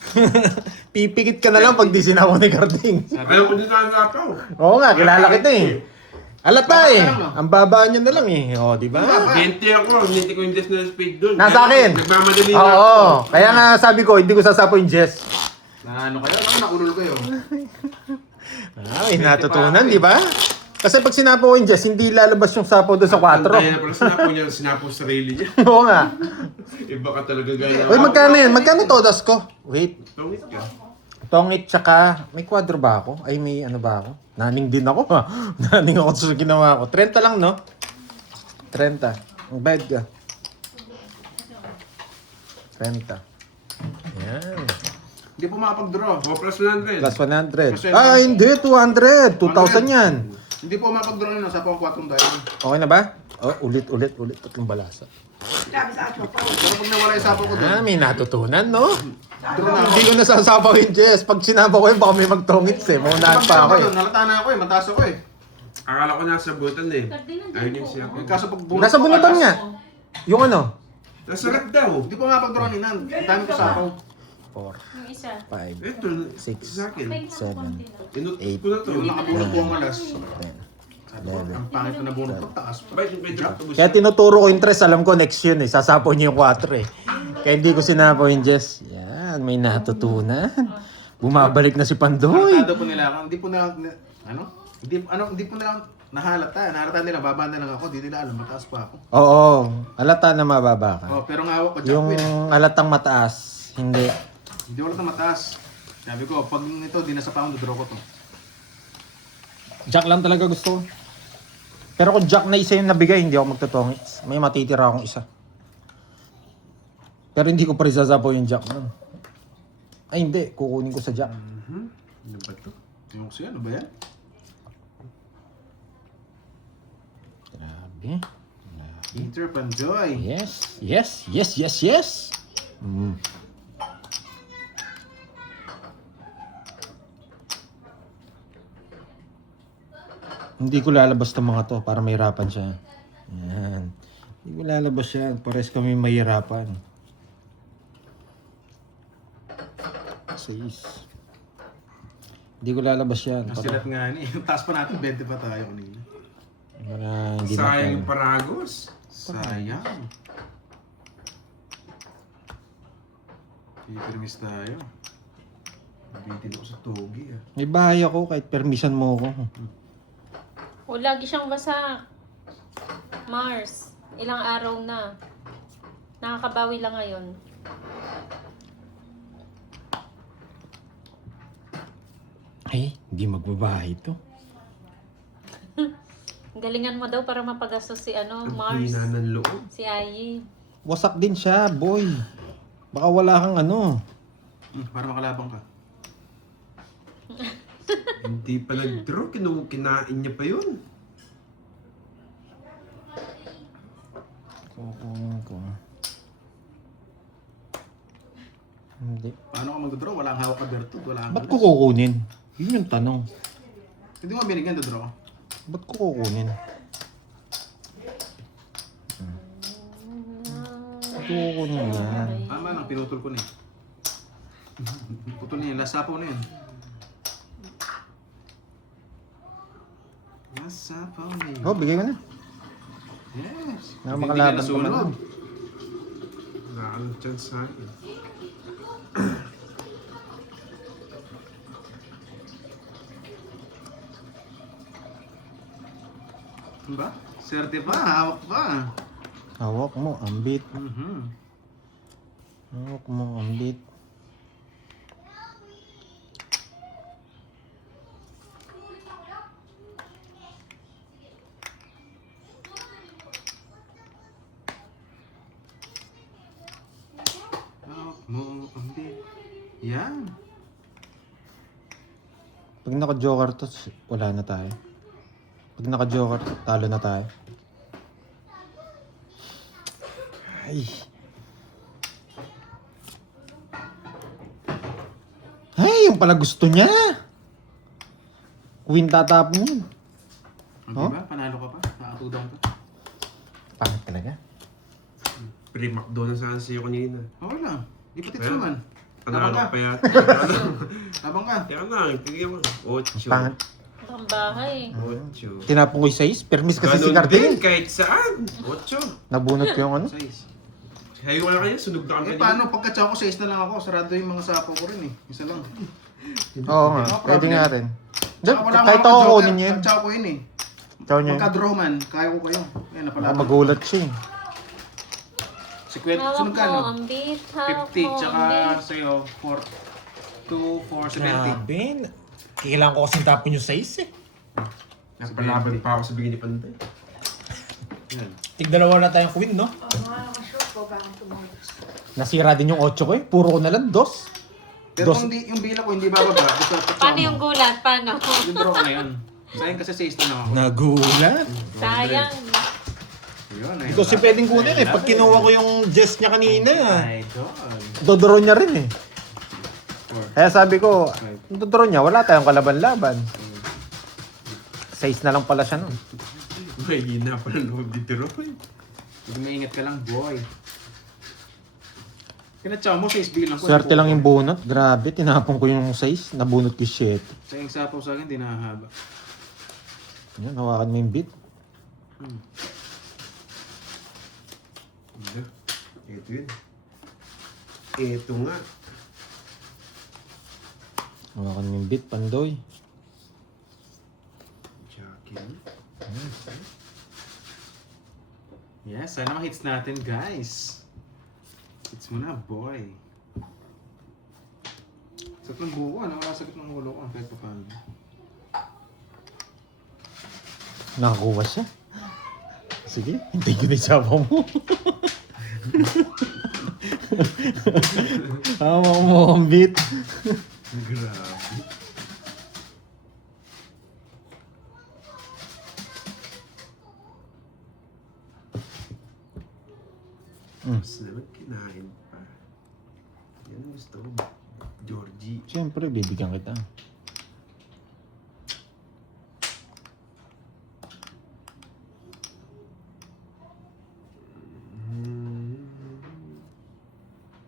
Pipikit ka na lang pag di sinapa ni Carding. Ayaw ko din na napaw. Oo nga, kilala kita eh. Alata eh. Baba ka lang, no? Ang baba niya na lang eh. O, di ba? 20 ako. Hindi ko yung Jess na spade doon. Nasa akin. Nagmamadali na Oo. ako. Kaya nga sabi ko, hindi ko sasapo yung Jess. Na ano kayo? Naulol kayo. Ay, natutunan, di ba? Kasi pag sinapo ko yung Jess, hindi lalabas yung sapo doon sa 4. Antay na pala sinapo niya, sinapo sa sarili niya. Oo nga. Iba ka talaga gaya. Uy, magkano yan? Magkano todas ko? Wait. Tongit ka. Tongit tsaka, may kwadro ba ako? Ay, may ano ba ako? Naning din ako ha. Naning ako sa ginawa ko. 30 lang, no? 30. Ang bayad ka. 30. Yan. Hindi po makapag-draw. O, plus 100. Plus 100. Ah, hindi. 200. 2,000 yan. Hindi po makapag-draw nyo. Sapo ko 4 tayo. Okay na ba? Oh, ulit. Tatlong balasa. Sabi sa akin pa. Pero pag nawala yung sapo ko doon, Ah, may natutunan, no? draw na ako. Hindi ko nasasapaw yung Jess. Pag sinapa ko yun, baka may magtongits eh. Maunahan pa ako eh. Nalata na ako eh. Mataas ako eh. Akala ko nasa butan eh. Ayun yung sinapo. Eh, kaso pag bunot Nasa ko, bunutan alas. nga. Yung ano? Nasa rat daw. Hindi po makapag-draw ni Nan. Ang dami ko sapo. 4, Yung isa. 5, Ito, Six. sa akin. 7, Inut Eight. ko na to. Yung nakabunot po ang alas. 10. Ang pangit ko na bunot ko, taas pa. Bakit yung pwede matubos Kaya tinuturo ko yung tres, alam ko next yun eh. Sasapo niyo yung 4 eh. Kaya hindi ko sinapo yung Jess. Yan, may natutunan. Bumabalik na si Pandoy. Tarantado po nila ako. Hindi po na, hindi po nila nahalata. Nahalata nila, baba na lang ako. Hindi nila alam, mataas pa ako. Oo, halata na mababa ka. Oh, pero nga ako, Yung Jackwin. halatang mataas, hindi. Hindi wala na mataas. Sabi ko, pag ito, di nasa pa akong draw ko to. Jack lang talaga gusto ko. Pero kung Jack na isa yung nabigay, hindi ako magtotongits. May matitira akong isa. Pero hindi ko pa rin sasapo yung Jack nun. Ay hindi, kukunin ko sa Jack. Ano ba to? Yung siya, ano ba yan? Grabe. Peter Pandoy. Yes, yes, yes, yes, yes. Mm. Hindi ko lalabas itong mga to para mahirapan siya. Yan. Hindi ko lalabas yan. Pares kami mahirapan. 6. Hindi ko lalabas yan. Nasilat nga ni. Taas pa natin, 20 pa tayo kanina. Para hindi Sayang yung na paragos. Sayang. Pipirmis tayo. Bitin ako sa togi ah. may bahay ako kahit permission mo ako. O, lagi siyang basa. Mars, ilang araw na. Nakakabawi lang ngayon. Ay, hindi magbabahay ito. Galingan mo daw para mapagastos si Ang Mars. hina ng loob. Si Ayi. Wasak din siya, boy. Baka wala kang ano. Para makalabang ka. Hindi pa nag-draw, kinain niya pa yun. Kukunin ko. Hindi. Paano ka mag-draw? Wala kang hawak ka Bertud. Wala kang Ba't ko kukunin? Yun yung tanong. Hindi mo binigyan to draw. Ba't ko kukunin? Ba't ko kukunin yan? Tama lang, pinutol ko na eh. Putol na yan, last sapo na yan. Last sapo na yun. Oh, bigay ko na. Yes. Na Hindi makalaban ka pa nasunod. man. Wala kang chance sa akin. Diba? Swerte pa, hawak pa. Hawak mo, ambit. Mhm. Hawak mo, ambit. Hawak mo, ambit. Yan. Pag naka-joker to, wala na tayo. Pag naka-joker, talo na tayo. Ay. Ay, yung pala gusto niya. Queen tatapon yun. Oh? Diba? Panalo ka pa. Nakatudang ka. Pangit talaga. Pre-McDonald's sana siya kanina. Okay lang. Di pa tits Ayan. naman. Panalo Labang ka pa ka. yata. Kaya lang. Labang ka. Kaya lang, tigil mo. 8. Pangit. Ang bahay. 8. Tinapon ko yung 6. Permis kasi si Ganun din, Cardin. kahit saan. 8. Nabunot ko yung ano. Size. Hayo wala kayo, sunog na Eh kami. paano? Pagka-choco 6 na lang ako. Sarado yung mga sapo ko rin eh. Isa lang. Oo nga, No pwede problem. nga rin. Tsaka wala Kahit akong ako joker. kunin yun. Choco yun eh. Chow niya. Pagka-draw man, kaya ko kayo. Ayan, Baka napalaban. magulat siya eh. Si Kwet, Hawak sunod mo, ka no? ambit. Hawak 50, mo, tsaka ambit. sa'yo, 470. Grabe. Kailangan ko kasi tapon yung 6 eh. Napalaban pa ako sa bigyan ni Panday. Yan. Tig-dalawa na tayong queen, no? Mga nakashoot ko, bakit tumulog? Nasira din yung 8 ko eh. Puro ko na lang 2. Pero kung di, yung bila ko hindi bababa, ito, Paano yung gulat? Paano? yung draw ko na yun. Sayang kasi 6 na lang ako. Nagulat. Sayang. Yun, Hindi ko si pwedeng kunin eh. Pag kinuha ko yung Jess niya kanina, Idol. dodoro niya rin eh. Kaya sabi ko, dodoro niya, wala tayong kalaban-laban. 6 na lang pala siya nun. May hina pa ng loob dito ro. Hindi maingat ka lang, boy. Kinatsaw mo, 6 bilang ko. Swerte lang yung bunot. Grabe, tinapon ko yung 6. Nabunot ko yung 7. Sayang sapaw sa akin, di nakahaba. Yan, hawakan mo yung beat. Ano? Ito yun. Ito nga. Hawakan mo yung beat, Pandoy. Jackie. Yes, sana ma-hits natin, guys. Hits mo na, boy. Sakit ng buko, ano? Wala sakit ng ulo ko. Kahit pa paano. Nakakuha siya. Sige, hintay ko na yung sabaw mo. Hawak mo ang beat. Grabe. Mas naman kinain pa. Yan ang gusto ko. Georgie. Siyempre, bibigyan kita.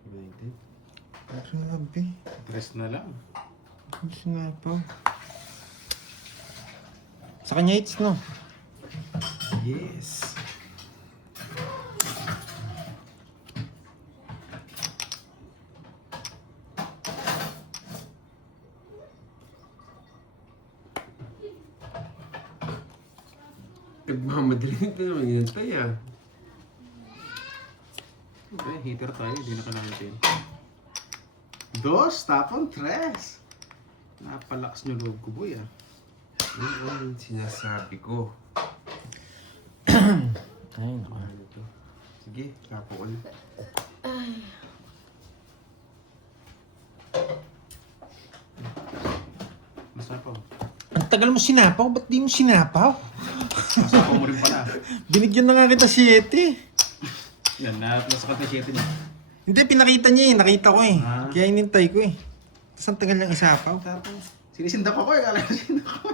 United. Grabe. Rest na lang. Sinapaw. Sa kanya hits, no? Yes. Nagmamadali ito naman yan tayo ah. Okay, hitter tayo. Hindi na kailangan din. Dos, tapon, tres. Napalakas niyo loob ko, boy, ah. Yun ang sinasabi ko. Ay, naku. Ano to? Sige, tapo ko na. Masapaw. Ang tagal mo sinapaw, ba't di mo sinapaw? Masapaw mo rin pala. Binigyan na nga kita 7. Yan, nasakat na 7 niya. Hindi, pinakita niya eh. Nakita ko eh. Ah. Kaya inintay ko eh. Tapos ang tagal niyang isapaw. Tapos, sinisindap ako eh. Kala ko sindak ako.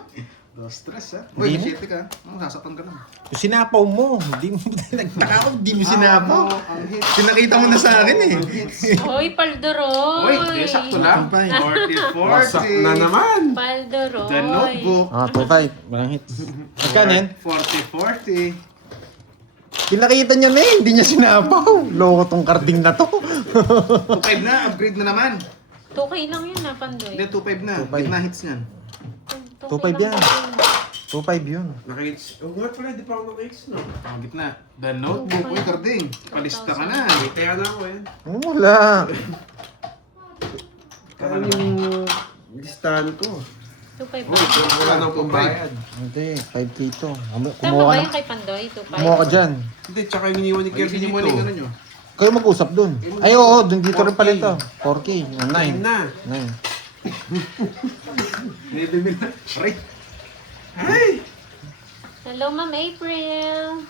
Dos, tres, ha? Uy, Hindi may 7 ka. Sasatan ka lang. Yung sinapaw mo. Hindi mo, nagtaka ko, hindi mo sinapaw. Ang hit. Pinakita mo na sa akin eh. Ang hits. Hoy, Paldoroy! Uy, di, sakto lang. Tumpay. 40-40. Wasak na naman! Paldoroy! The Notebook. Ah, 2-5. Walang hits. Magkano yan? 40-40. Pinakita niya na eh. Hindi niya sinapaw. Loko tong carding na to. 2-5 na, upgrade na naman. 2K lang yun na, Pandoy. Hindi, 2-5 na. 2-5. Gitna hits niyan. 2-5 yan. 2-5 yun. Nakits. Oh, nga pala, di pa ako nakits, no? Ang gitna. The Notebook. Uy, Carding. Palista ka na. Kaya na ako yan. Wala. Kaya yung listahan ko. 2.5 Uy, ba? Wala nang pambayad. Hindi, 5K to. Tama Kumuha ba ka yung na. kay Pandoy? 2.5? Kumuha ka dyan. Hindi, tsaka yung iniwan ni Ay, Kirby hindi mo dito. na nyo. Kayo mag-usap dun. Ay, oo, dun dito rin pala ito. 4K. 9. 9 na. 9. Hindi, bibili na. Aray. Ay! Hello, Ma'am April!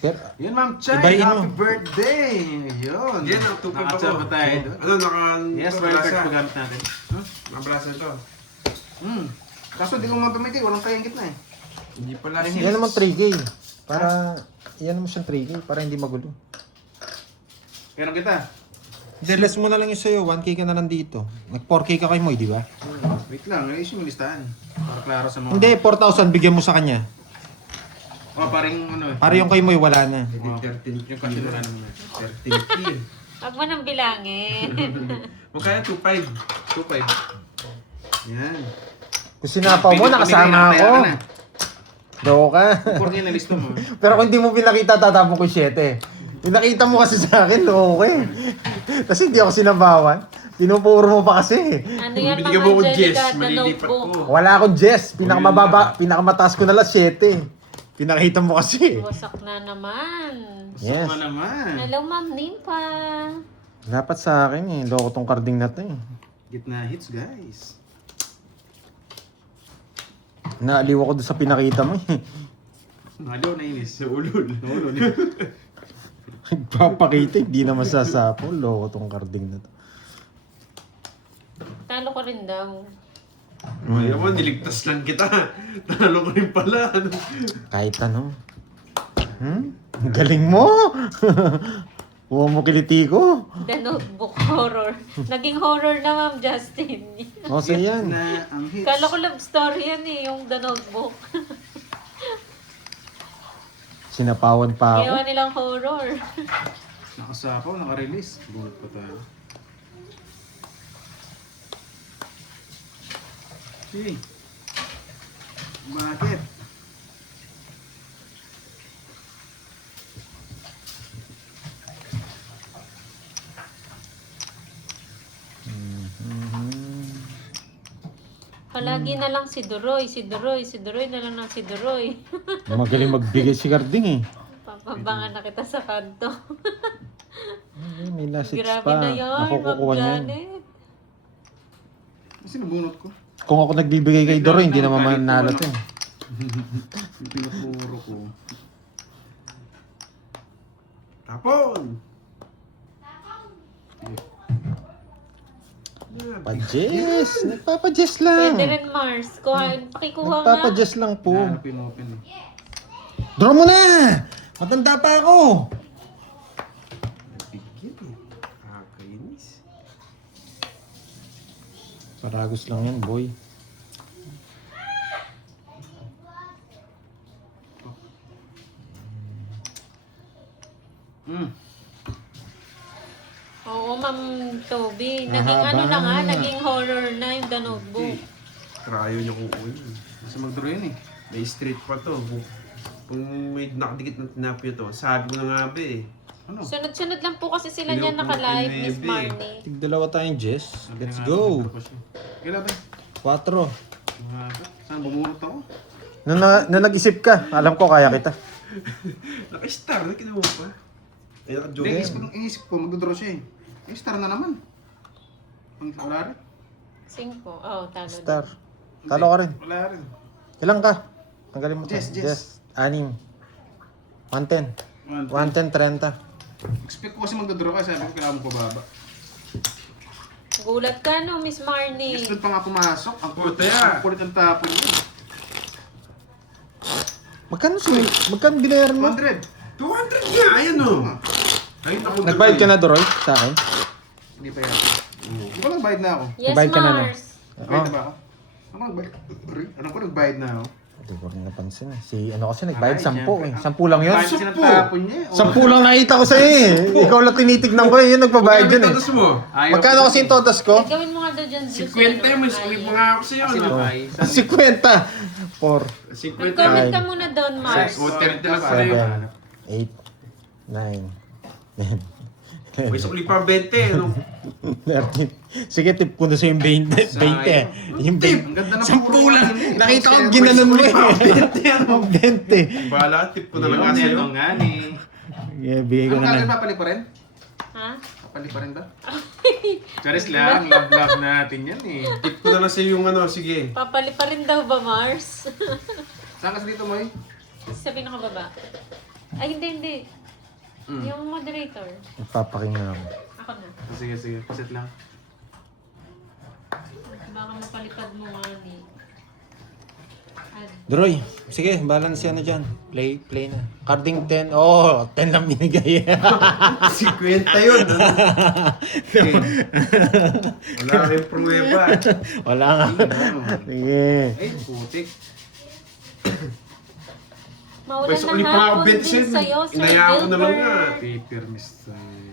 Pero, Yun, Ma'am Chay. Ibahin Happy mo. birthday. Yun. Yan, ang 2.5 ako. Nakachapa tayo doon. Ano, naka... Yes, wild card pa gamit natin. Huh? Nabrasa ito. Kaso di ko mapamigay. Walang kayang gitna eh. Hindi pala yan naman 3K. Para, yan naman siyang 3K. Para hindi magulo. Meron kita. Hindi, less mo na lang yung sa'yo. 1K ka na lang dito. Nag-4K ka kay Moy, di ba? Wait lang. Ayos yung listahan. Para klaro sa mga... Hindi, 4,000 bigyan mo sa kanya. Oh, paring ano eh. Para yung kay Moy, wala na. Hindi, 13 Yung kasi wala naman eh. 13K. Huwag mo nang bilangin. Magkaya 2.5. 2-5. Yan. Kung sinapaw mo, nakasama ako. Loko ka. 4K na listo mo. Pero kung hindi mo pinakita, tatapon ko 7. Pinakita mo kasi sa akin, okay. Kasi hindi ako sinabawan. Tinupuro mo pa kasi. Ano yan, Binigyan Ma'am mo ko Angelica, Jess, the malilipat notebook. ko. Wala akong Jess. Pinakamataas ko na lang 7. Pinakita mo kasi. Wasak na naman. Yes. Sama naman. Hello, Ma'am Nimpa. Dapat sa akin eh. Loko tong carding na to eh. Gitna hits, guys. Naaliw ako doon sa pinakita mo eh. Nalo, nainis. Sa ulol. Nalo. Nagpapakita, hindi na masasapo. Loko tong carding na to. Talo ko rin daw. Ayaw mo, niligtas lang kita. Talo ko rin pala. Kahit ano. Ang galing mo! Huwag mo kiliti ko. The Notebook horror. Naging horror na, Ma'am Justin. O, so yan. Na ang hits. Kala ko love story yan eh, yung The Notebook. Sinapawan pa ako. Ginawa nilang horror. Nakasapaw, naka-release. Bulat pa tayo. Okay. Bakit? Palagi na lang si Duroy, si Duroy, si Duroy na lang ng si Duroy. Magaling magbigay si Carding eh. Papabangan na kita sa kanto. Ay, may last six Grabe pa. na yun, Ako kukuha niyan. mag-Janet. Kasi nabunot ko. Kung ako nagbibigay kay Doro, hindi naman mananalo to. Yung pinapuro ko. Tapon! Pa-Jess! Nagpapa-Jess lang. Pwede rin Mars. Pakikuha nga. Nagpapa-Jess lang po. Ano pinopen eh. Draw mo na! Matanda pa ako! Bigyan eh. Kakainis. Paragos lang yan, boy. Oo, Ma'am Toby. Naging Mahaba ano na nga, na. naging horror na yung The Notebook. Krayo niya kukunin. Kasi mag-draw yun eh. May street pa to. Kung may nakadikit ng tinapyo to, sabi ko na nga ba eh. Ano? Sunod-sunod lang po kasi sila niyan Pinupuno naka-live, ni Miss Nebe. Marnie. Tigdalawa tayong Jess. Sabi Let's na nga, go. nagdraw siya. Kailan ba? 4. Saan bumunot ako? Na nag-isip ka, alam ko kaya kita. Naka-star na kinuha pa. Ay, naka-joke. Hindi, inisip ko, magdodraw siya eh. Eh, star na naman. Wala rin. 5. Oh, talo. Star. Talo ka rin. Wala rin. Ilang ka? Tanggalin mo to. Jess. 6. 110. 110, 30. Expect ko kasi magdodraw ka, sabi ko kailangan mo pababa. Gulat ka no, Miss Marnie. Yes, doon pa nga pumasok. Ang Puta ya. kulit ang tapon yun. Magkano binayaran mo? 200. 200 nga, ayan o. Ay, naku. Nagbayad ka na, Doroy, sa akin? Hindi pa yan. Di ba nagbayad na ako? Yes, Bayad ka na, no? Mars. Nagbayad na ba ako? Ako nagbayad. Alam ko nagbayad na ako. Hindi ko rin napansin eh. Si ano kasi nagbayad Ay, 10 syempre. eh. 10 lang yun? Bayad kasi ng tapon niya eh. 10 lang nakita ko sa'yo eh. Ikaw lang tinitignan ko eh. Yun nagbabayad yun eh. Todos mo. Ayaw Magkano kasi yung totas ko? Gawin mo nga daw dyan. 50 yung may sulit mo nga ako sa'yo. Kasi no? nabay. 50. 4, 50. Mag-comment ka muna doon, Mars. O, 30 lang sa'yo. 7, 8, 9, 10. May sukli pa 20. Ano? 13. Sige, tip ko na sa yung 20. 20. Yung Ang ganda ng 10 lang. eh. Nakita ko ginanon mo eh. 20. Bahala, tip ko na lang Yun, nga sa'yo. ito nga ni. Yeah, bigay ko Ano na natin lang. papali pa rin? Ha? Papali pa rin ba? Charis lang, love natin yan eh. Tip ko na lang sa'yo yung ano, sige. Papali pa rin daw ba, Mars? Saan kasi dito mo eh? Sa pinakababa. Ay, hindi. Yung moderator. Nagpapakinga ako. Ako na. Sige, sige. Pasit lang. Baka mapalipad mo nga ni. Droy, sige, balance ano dyan. Play na. Carding 10. Oh, 10 lang binigay. 50 yun. Ano? Wala kayong pruweba. Wala nga. Sige. Ay, putik. Maulan Basta na ulit pa ako hapon 20 din cents. sa'yo, Sir Inayaan ko na lang nga. Gilbert. Paper mist tayo.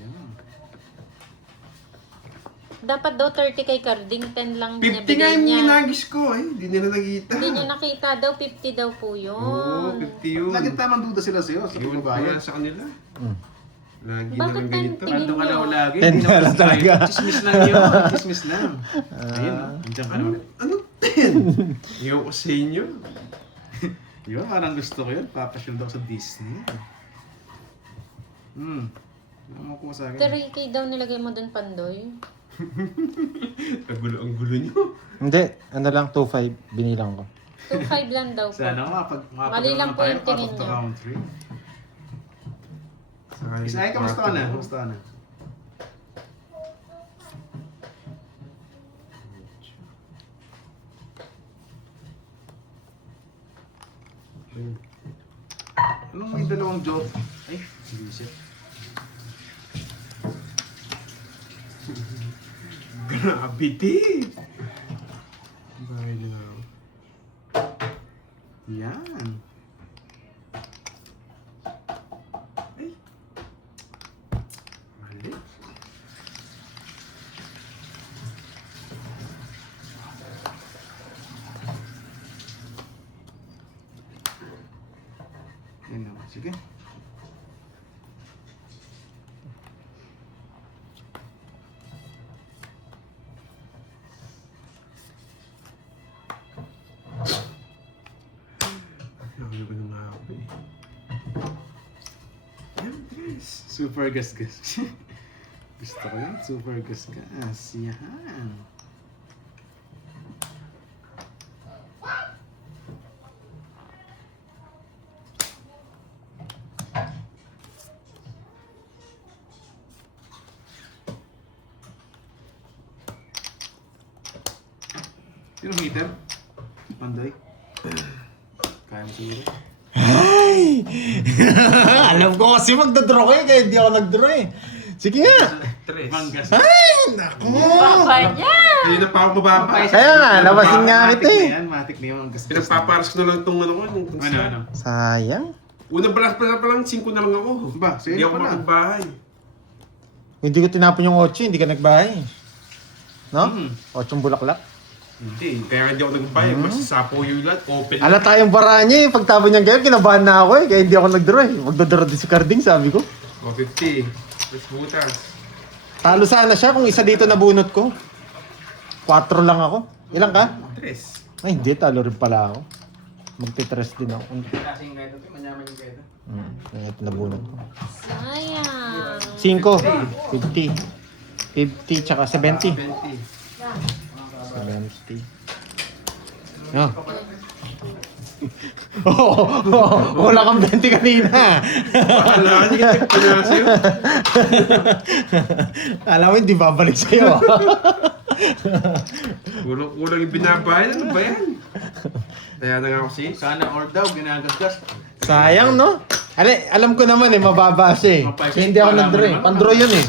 Dapat daw 30 kay Carding, 10 lang 50 nga binibigay yung niya. minagis ko eh. Hindi nila nakita. Hindi niya nakita daw, 50 daw po yun. Oo, 50 yun. Lagi tamang duda sila sa'yo sa Yun pagbabayad. wala sa kanila. Lagi na Bakit lang ganito. tingin Ando ka niyo? daw lagi. Ten Hindi na naman lang talaga. Chismis lang yun. Chismis lang. Ayun, nandiyan ka naman. Ano 10? Iyon ko sa inyo. Yun, parang gusto ko yun. Papashoot daw sa Disney. Ano ko sa akin? 3K daw nilagay mo dun, Pandoy. Ang gulo nyo. Hindi, ano lang, 2.5 binilang ko. 2.5 lang daw po. Sana Mali lang po yung tingin niyo. round 3. Isa ay, kamusta ka na? Kamusta ka na? Anong may dalawang joke? Ay, visit. Gravity! Bahay na ako. Yan. Yan naman. Sige. Ano ba nung ako eh? Yan, Tres. Super gas-gas. Gusto ko yun. Super gas-gas. Yan. Yung heater? Panday? Kaya mo siguro? Ay! Alam ko kasi magdodraw ko eh, kaya hindi ako nagdraw eh. Sige nga! Tres. Manggas. Ay! Naku! Papa niya! Hindi na pa ako mababa. Kaya nga, labasin nga kita eh. Matik na yan. Ang gas-gas. Pinagpaparas ko na lang itong ano ko. Ano? Sayang. Unang balas pa lang, 5 na lang ako. Ba, sa'yo Hindi na ako pala. makagbahay. Hindi ko tinapon yung 8, hindi ka nagbahay. No? Mm. 8 bulaklak. Hindi, kaya hindi ako nagbahay. Basta sapo yung lahat, open Ala tayong bara niya eh. Pagtapon niya ngayon, kinabahan na ako eh. Kaya hindi ako nagdraw eh. Magdodraw din si Carding, sabi ko. O, 50. Tapos butas. Talo sana siya kung isa dito nabunot ko. 4 lang ako. Ilang ka? Tres. Ay, hindi. Talo rin pala ako. Magtitres din ako. Kasing kayo ito. Manyaman yung kayo ito. Ito nabunot ko. Sayang. 5. 50. 50 tsaka 70. 20. 70. No. Oo, wala kang 20 kanina. Wala, hindi ka nagpala sa'yo. Alam mo, hindi babalik sa'yo. Kulang yung binabahay. Ano ba yan? Kaya na nga ako si. Sana or daw, ginagasgas. Sayang, no? Alam ko naman eh, mababa siya eh. Kaya hindi ako nag-draw eh. Pan-draw yun eh.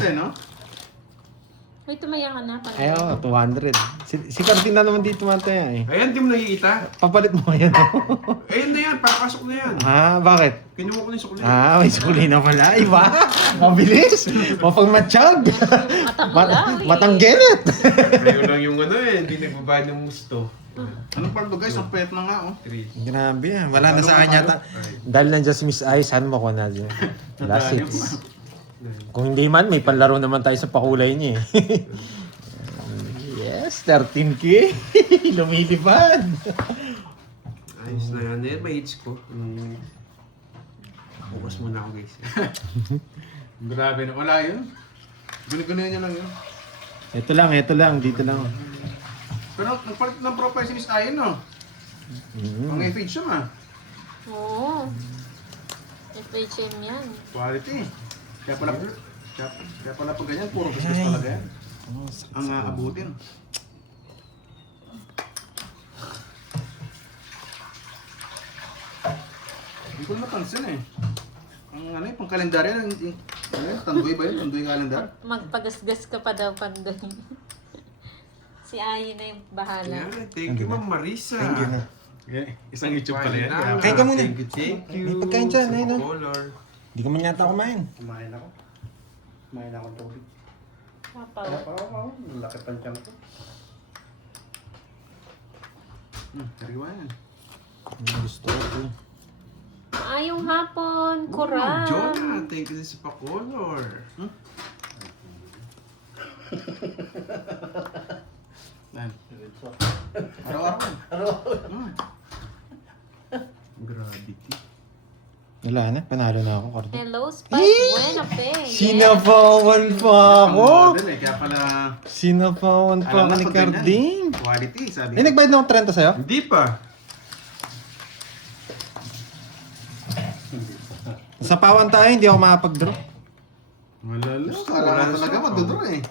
May tumaya ka na. Ay, 200. Si Carding na naman dito mataya eh. Ayan, di mo nakikita. Papalit mo yan. Ayun na yan, papasok na yan. Bakit? Kinuha ko na yung sukli. May sukli na pala. Iba? Mabilis. Mapagmatsyag. Matanggelit. Kayo lang yung ano eh, hindi nagbabayad ng gusto. Anong pardo guys? Ang payat na nga oh. 3. Grabe ah. Wala na sa kanya. Dahil nandiyan si Miss Ice, saan mo ko na dyan? Last hits. Kung hindi man, may panlaro naman tayo sa pakulay niya eh. Yes, 13K. Lumilipad. Ayos na yan. Yan, may hits ko. Bukas muna ako guys. Grabe na. Wala yun. Gunin niya lang yun. Ito lang, dito lang. Pero nagpalit ng profile si Miss Ayan no? Pang FH siya ma. Oo. FHM yan. Quality. Kaya pala pag ganyan, puro gasgas talaga yan. Ang aabutin. Hindi ko napansin eh. Ang ano pang kalendaryo, ano yun, tanduy ba yun? Tanduy kalendar? Magpagasgas ka pa daw, Pandoy. Si Ayi na yung bahala. Yeah, thank you, Ma'am Marisa. Thank you na. Isang YouTube pala yan. Kaya Kain ka muna. Thank you. May pagkain dyan, Sa ayun, no? color. Hindi ka man yata kumain. Kumain ako. Kumain ako ng tubig. Papaw. Oo, laki pa tiyan ko. Kariwa yan. Gusto ko. Ayong hapon, Oh, Kuran. Jonah, thank you sa pa-color. Yan. Araw-araw. Gravity. Wala na, panalo na ako, Carding. Hello, Spike Buena Pe. Sinapawan pa ako! Model eh, kaya pala Sinapawan pa ako alam na ni pag ganyan. Carding. Quality, sabi Eh, nagbayad na ako 30 sa'yo? Hindi pa. Sa pawan tayo, hindi ako makapag-draw. Malala. Kala ko talaga magdodraw eh.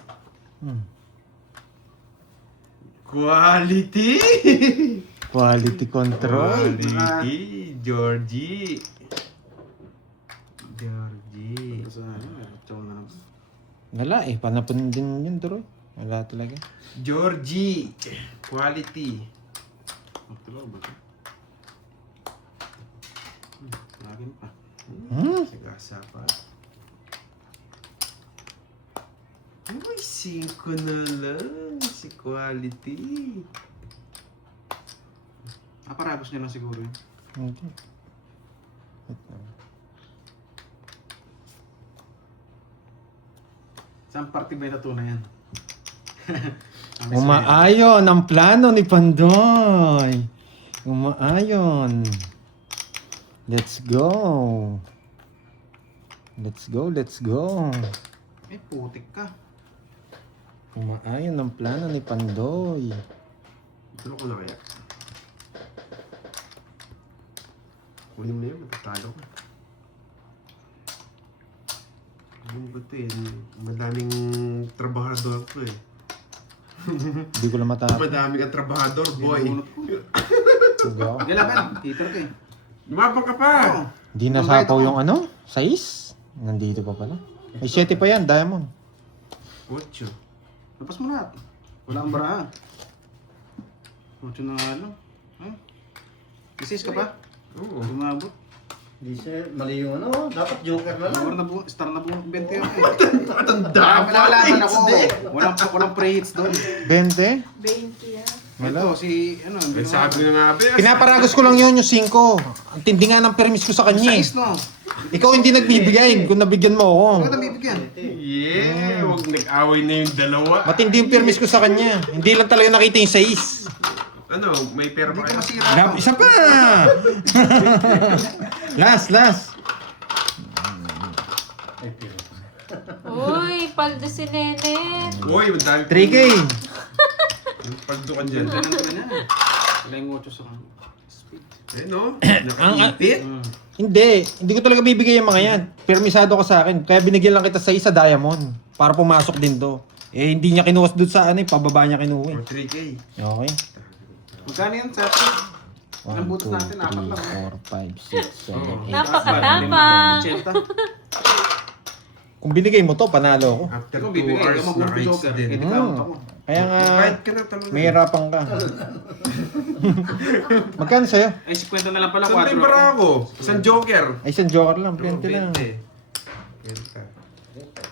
Quality! Quality control. Quality, Georgie. Georgie. Sa ano, chow na naman. Wala eh, panapon din yun, draw. Wala talaga. Georgie. Quality. Magtulaw ba? Lagin pa. Sagasa pa. Uy, 5 na lang. Si Quality. Paragos niya lang siguro yun. Hindi. Saan party ba yung natunan yan? Ang Umaayon ang plano ni Pandoy. Umaayon. Let's go. Let's go, let's go. Eh, putik ka. Umaayon ang plano ni Pandoy. Ano ko na kaya? Kunin mo na yun, matatalo ka. Yung ba ito eh, madaming trabahador ko eh. Hindi ko lang matapos. Madami kang trabahador, boy. Hindi laban. Heater ka eh. Lumabang ka pa! Oo. Hindi nasapaw yung ano? Size? Nandito pa pala. May 7 pa yan, diamond. 8. Lapas mo lahat. Wala kang baraha. Mucho na nga lang. Huh? Isis ka pa? Oo. Lumabot. Hindi siya, mali yung ano, dapat joker na lang. Star na buong 20 ako eh. Matanda Wala ako. Walang pre-hits doon. 20? 20 yan. Ito, si ano. Eh, sabi ko na nga, be. Pinaparagos ko lang yun yung 5. Ang tindi nga ng permis ko sa kanya eh. Sais no. Ikaw hindi nagbibigay kung nabigyan mo ako. Bakit ang bibigyan? Yeah, huwag nag-away na yung dalawa. Matindi yung permis ko sa kanya. Hindi lang talaga nakita yung 6. Ano, may pera Hindi pa ka kayo? masira pa. Isa pa! last. Uy, paldo si Nenet. Uy, madami. 3K. Pagdo ka dyan. Ganun ka na. Wala yung 8 sa speed. Eh, no? Nakaipit. Hindi ko talaga bibigay yung mga yan. Permisado ka sa akin. Kaya binigyan lang kita sa isa diamond. Para pumasok din to. Eh, hindi niya kinuha doon sa ano eh. Pababa niya kinuha For eh. 3K. Okay. Magkano yan sa atin? Ilang butas natin? 4 lang. 4, 5, 6, 7, 8. Napakatapang. 80. Kung binigay mo to, panalo ako. After Ikaw 2 bibigay. hours Ikaw na mag-work rides joker. din. Hindi count ako. Kaya nga, Bayad ka na talaga. may hirapan ka. Magkano sa'yo? Ay, 50 na lang pala. Saan may 4 bara ako? Isang joker. Ay, isang joker lang. 20 lang. 20.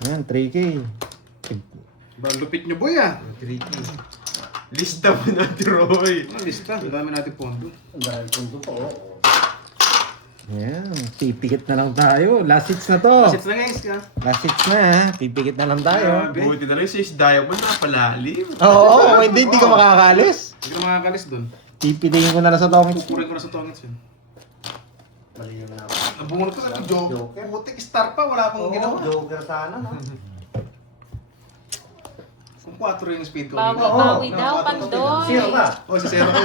Yan, 3K. Ba, lupit nyo boy ah. 3K. Lista mo na, Roy. Ano lista? Ang dami natin pondo. Dahil punto pa, oh. Yan, pipikit na lang tayo. Last hits na to. Sits na guys ka. Last hits na ha. Pipikit na lang tayo. Grabe. Buti na lang yung 6 diamond na palalim. Oo, hindi ka makakalis. Hindi ka na makakalis doon. Pipiliin ko na lang sa tongits. Kukurin ko na sa tongits yun. Mali yung na. Nabungot ko sa joker. Putik star pa. Wala akong ginawa. Joker sana, no? Kung 4 yung speed ko. Bawi daw, Pandoy. Sino ba? Oh, si Zero ko.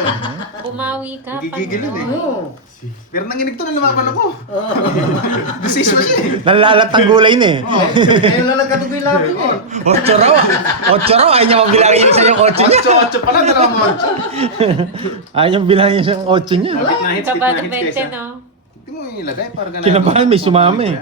Bumawi ka, Nagigigil yun eh. Pandoy. Oo. Pero nanginig to na lumaban ako. Decision siya eh. Nalalat ang gulay na eh. Ngayon lang nagkatugoy labi niya. 8 raw. 8 raw. Ayaw niya mabilangin isa yung 8 niya. 8 pala. Dalawa mo 8. Ayaw niya bilangin isa yung 8 niya. Gitna hits, Kabado gitna hits 20, kaysa. no? Hindi mo yung ilagay para ganun. Kinabahan, may sumama eh.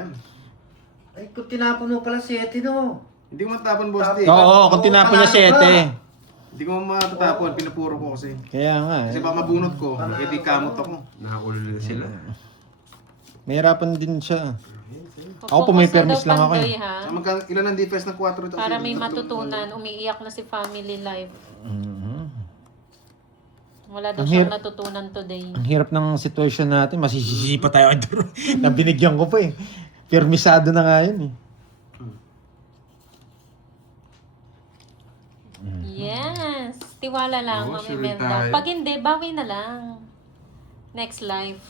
Ay, kung tinapon mo pala 7, no? Hindi ko matatapon boss D. Oo, kung tinapon niya 7. Hindi ko matatapon. Pinapuro ko kasi. Kaya nga Kasi eh. baka mabunot ko. Eh di kamot ako. Nakakulo na sila. Mahirapan din siya. Ako po may Focus na permis daw, lang ako eh. Pandoy, ha? Ilan ang defense ng 4 ito? Para may matutunan, umiiyak na si Family Life. Mhm. Wala daw Ang siyang hir- natutunan today. Ang hirap ng sitwasyon natin. Masisisi pa tayo. na binigyan ko pa eh. Permisado na nga yun eh. Yes! Tiwala lang, Oo, Mami sure Melda. tayo. Pag hindi, bawi na lang. Next life.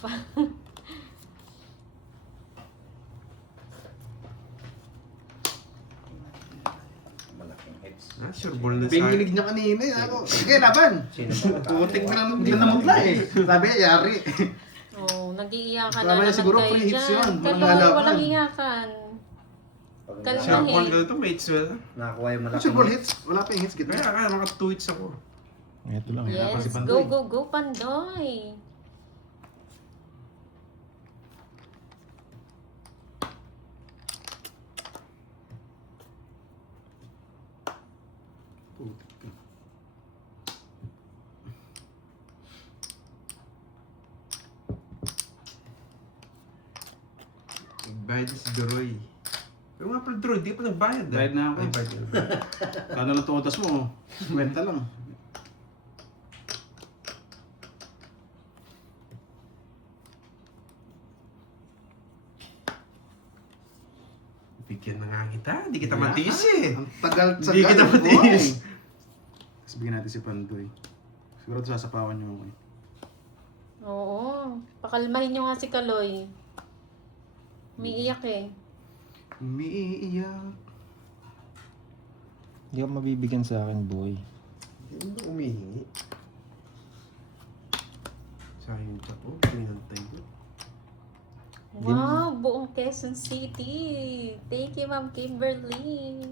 Ah, sure ball na sa Pinginig niya kanina eh. Ako, sige, laban. Sino ba? Putik na lang. Hindi na namutla eh. Sabi niya, yari. Oh, nag-iiyakan Tama na na naman siguro, kayo free hits dyan. yun. Walang Kaloy, halapan. walang iyakan. Kalma. Sure ball na ito, mates well. Nakakuha yung malaki. Sure ball hits. Wala pa yung hits. Kaya Gitna. ka, naka 2 hits ako. Ito lang. Wala pa si Yes, Pandoy. go, Pandoy. Bayad na si Doroy. Pero nga pala Doroy, di pa nagbayad. Bayad na ako. Ay, bayad na. Kano lang tumatas mo? Benta lang. Bigyan na nga kita. Hindi kita matiis eh. Ang tagal sa Hindi kita matiis. Tapos bigyan natin si Pandoy. Siguro sasapawan niyo ako eh. Oo. Pakalmahin nyo nga si Kaloy. Umiiyak eh. Umiiyak. Hindi ka mabibigyan sa akin, boy. Hindi mo umihingi. Sayang pa po. Pinantay ko. Wow, buong Quezon City. Thank you, Ma'am Kimberly.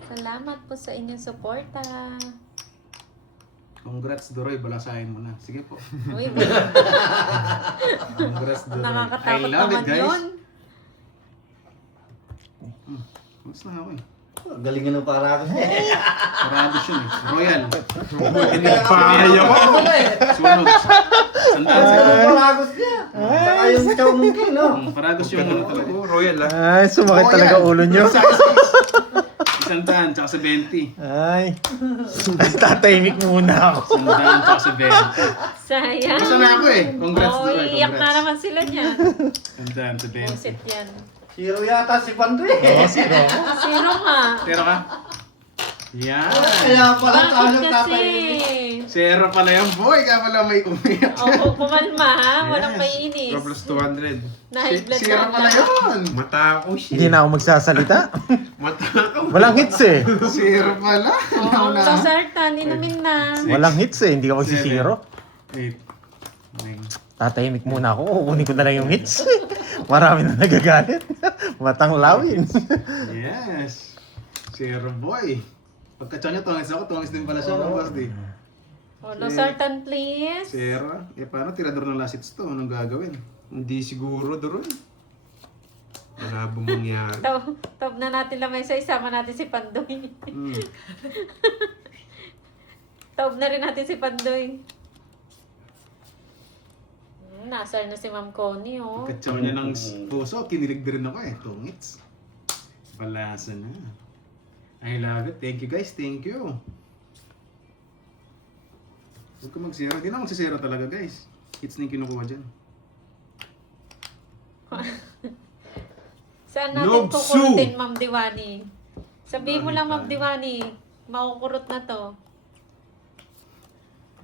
Salamat po sa inyong suporta. Congrats, Doroy. Balasahin mo na. Sige po. Uy, may Congrats, Doroy. nakakatakot I love naman it, guys. yun. Mas na ako eh. Galingan ng paratos niya. Parado siya eh. Royal. Pahay ako. Sunod. Sandaan sa Galingan ng paratos niya. Saka yung chow mungkin, no? Paragos yung ano talaga. Oh, Royal ah. Ay, sumakit Oo, talaga yan. ulo nyo. Isang daan, tsaka sa 20. Ay, tatahimik muna ako. Isang daan, tsaka sa 20. Sayang. Basta na ako eh. Congrats, Oo, Doroy. iiyak na Congrats. naman sila niyan. Isang daan, sa 20. Buset yan. Zero yata si Pandoy. Sino nga? Pero ka? Yan. Kaya pala Bakit tayo kasi? tatay. Zero pala yung boy. Kaya pala may umiyak. Oo, kumalma ha. Walang Yes. paiinis. Pro plus 200. Na high blood Zero ka pala lang. yun. Mata ako shit. Hindi na ako magsasalita. Mata ako. Walang hits eh. Zero pala. Oo, sa sartan, inumin na. Walang hits eh. Hindi ka magsisiro. 8. 9. Tatahimik muna ako. Kukunin ko na lang yung hits. Marami na nagagalit. Matang lawin. Yes. Zero boy. Pagka-chan niya, tungis ako. Tungis din pala siya. No, boss di. Oh, no sartan please. Zero. Eh, paano? Tirador ng last hits to. Anong gagawin? Hindi siguro doon. Malabo mangyari. Top na natin lamesa, isama natin si Pandoy. Hmm. Top na rin natin si Pandoy. Nasar na si Ma'am Connie, oh. Pagka-chan niya ng puso, kinilig din rin ako eh. Tungits. Palasa na. I love it. Thank you guys. Thank you. Huwag ka mag-zero. Hindi na magsisero talaga guys. Hits na yung kinukuha dyan. Saan natin Nobsu! kukurutin, Ma'am Diwani? Sabihin mo lang, Ma'am Diwani. Makukurot na to.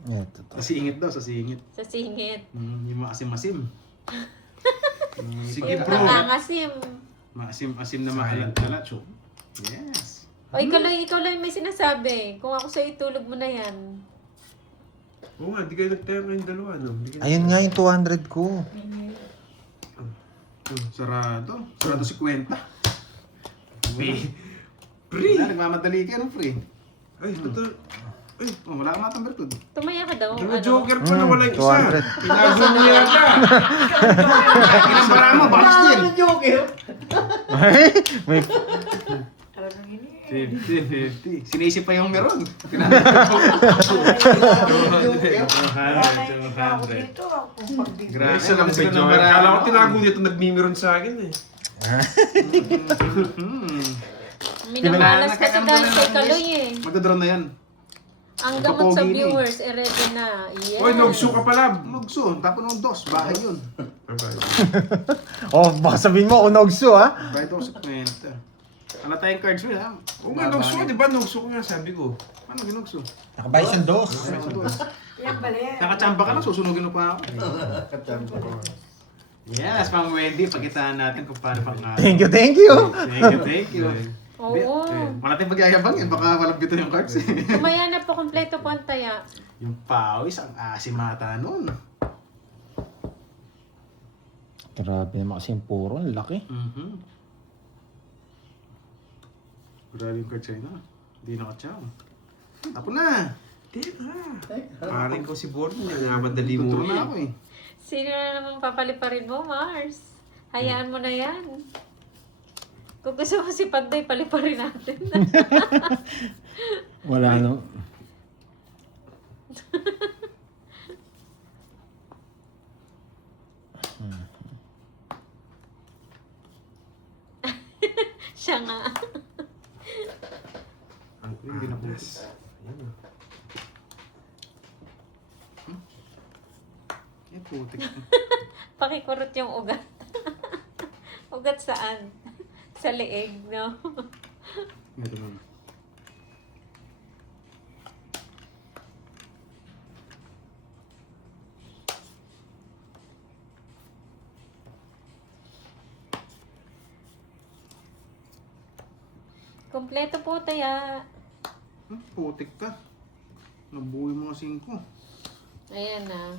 Ito to. Sa singit daw, sa singit. Sa singit. Yung maasim-asim. Sige Yung bro. nangangasim. Maasim-asim na maalat-alat. Yes. O, ikaw lang may sinasabi. Kung ako sa'yo, itulog mo na yan. Oo nga, di kayo nagtayo ngayong dalawa, no? Ayun nga yung 200 ko. Sarado. Sarado 50. Free! Wala, nagmamadali ka ng free. Ay, totoo. Ay, Oh, wala kang matang bertud. Tumaya ka daw. yung joker pa na wala yung isa. 200. Tinago mo yata. Kinambara mo, box din. Joker. Ay, may 50. Sinisip pa yung meron. Wala dito. Grabe. Isa lang kasi may joker. kinambara Kala ko mo. tinago dito, nagmimiron sa akin eh. Minamalas kasi dahil kay Kaloy eh. Magdodron na yan. Ang gamot sa Kapogi na eh. viewers, ready na. Yes. Uy, nagsu ka pala. Nugso, tapon ng dos. Bahay yun. Oh, baka sabihin mo, unogso ha? Bahay daw sa kwenta. Wala tayong cards mo ha. Oo nga, nagsu ka, di ba? Nagsu ka nga, sabi ko. Ano ginugso? Nakabay siyang dos. Yan bali. Nakachamba ka na, susunugin mo pa ako. Yes, Ma'am Wendy, pakitaan natin kung paano pang Thank you, thank you. Thank you. Oo. Wala tayong magyayabang eh, baka walang bito yung cards eh. Tumaya na po, kompleto po ang taya. Yung pawis, ang asim ata nun. Grabe naman kasi yung puro, ang laki. Grabe yung cards sa'yo na. Hindi nakatsaw. Tapo na! Paring ko si Born, nagmamadali mo. Tuturo na ako eh. Sino na naman papaliparin mo, Mars? Hayaan mo na yan. Kung gusto mo si Pandoy, paliparin natin. Wala no. Siya nga. Hindi na putis. Eh, putik. Pakikurot yung ugat. Ugat saan? Sa leeg, no? Ito lang. Kompleto po, taya. Putik ka. Nabuhay mga 5. Ayan na.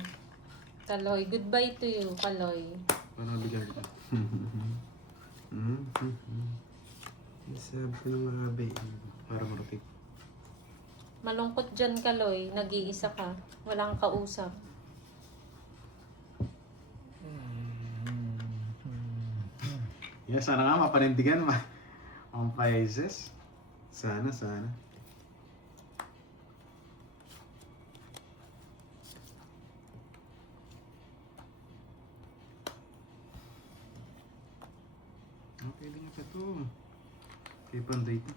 Kaloy, goodbye to you, Kaloy. Para nabigyan kita. Sabi ko ng mga baby. Para marutik. Malungkot dyan, Kaloy. Nag-iisa ka. Walang kausap. Yeah, sana nga mapanindigan ang prices. Sana. Okay din ito to. Kay Panday to.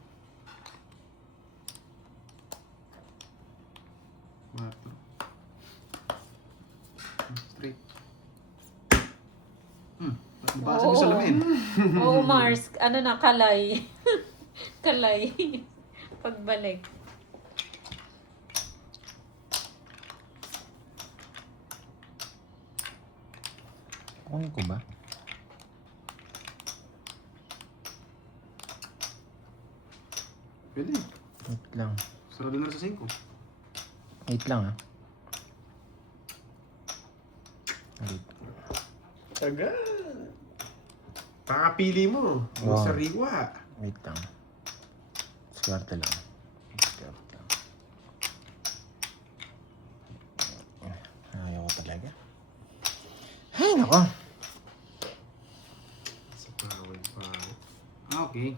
4. Straight. Basa ko sa lamin. Oo, Mars. Ano na, kalay. Kalay. Pagbalik. Kunin ko ba? Pwede. Wait lang. Sarado na rin sa 5. Wait lang ah. Wait. Taga. Pakapili mo. Yung Wow. sariwa. Wait lang. Swerte lang. Swerte lang. Ayaw ko talaga. Ay, nako. Sa pawal pa. Okay.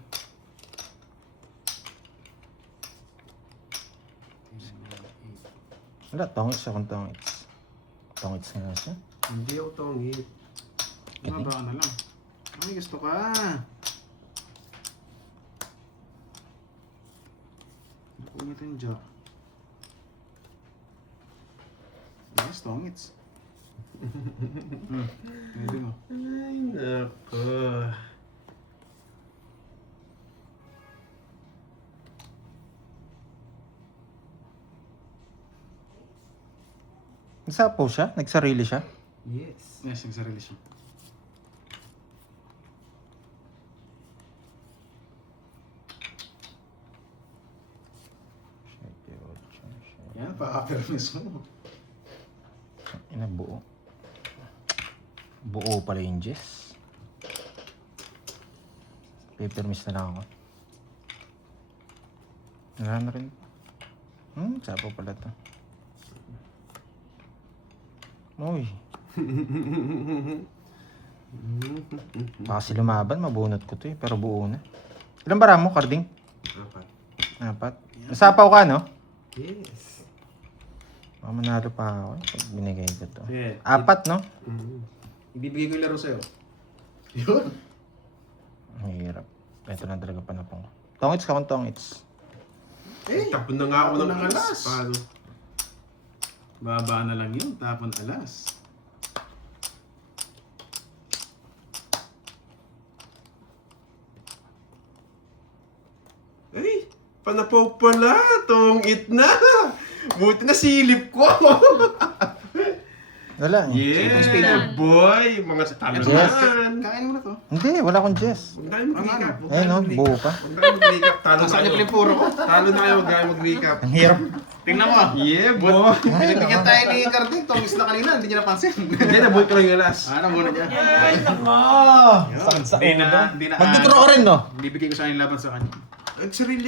Wala, tongits akong tongits. Tongits nga siya. Hindi ako tongit. Mababa ka na lang. Ay, gusto ka. Nakuha ito yung jack. Yes, tongits. Pwede mo. Ay, nako. Nagsapaw siya? Nagsarili siya? Yes. Yes, nagsarili siya. Yan, pa-affirmis mo. Ina, buo. Buo pala yung Jess. Paper miss na lang ako. Wala na rin. Sapaw pala to. Uy. Baka kasi lumaban, mabunot ko to eh. Pero buo na. Ilan bara mo, Carding? 4. Nasapaw ka, no? Yes. Baka manalo pa ako. Pag binigay ko to. Sige. 4, no? Ibibigay ko yung laro sa'yo. Yun. Ang hirap. Ito na talaga panapong ko. Tongits ka kung tongits. Tapon na nga ako tapon ng ng alas. alas. Paano? Baba na lang yun, tapon alas. Ay, panapaw pala. Tongit na. Buti na silip ko. Wala. Yes, Spade. boy. Mga talo Ito Yes. naman. Kain mo na to. Hindi, wala akong Jess. Huwag tayo mag-recap. Huwag Ayun, tayo no? mag-recap. Buo pa. Huwag tayo mag-recap. Talo Nasaan tayo. yung puro ko? Talo tayo. Huwag tayo mag-recap. Ang hirap. Tingnan mo. Yeah, boy. Pinibigyan tayo ni Carding. Tongis na kanina, hindi niya napansin. Hindi, nabuhay ko lang yung alas. Ano muna niya? Ay, nako! Sakit sa ina. Magtuturo ka rin, no? Bibigay ko sa kanya yung laban sa kanya. Nagsarili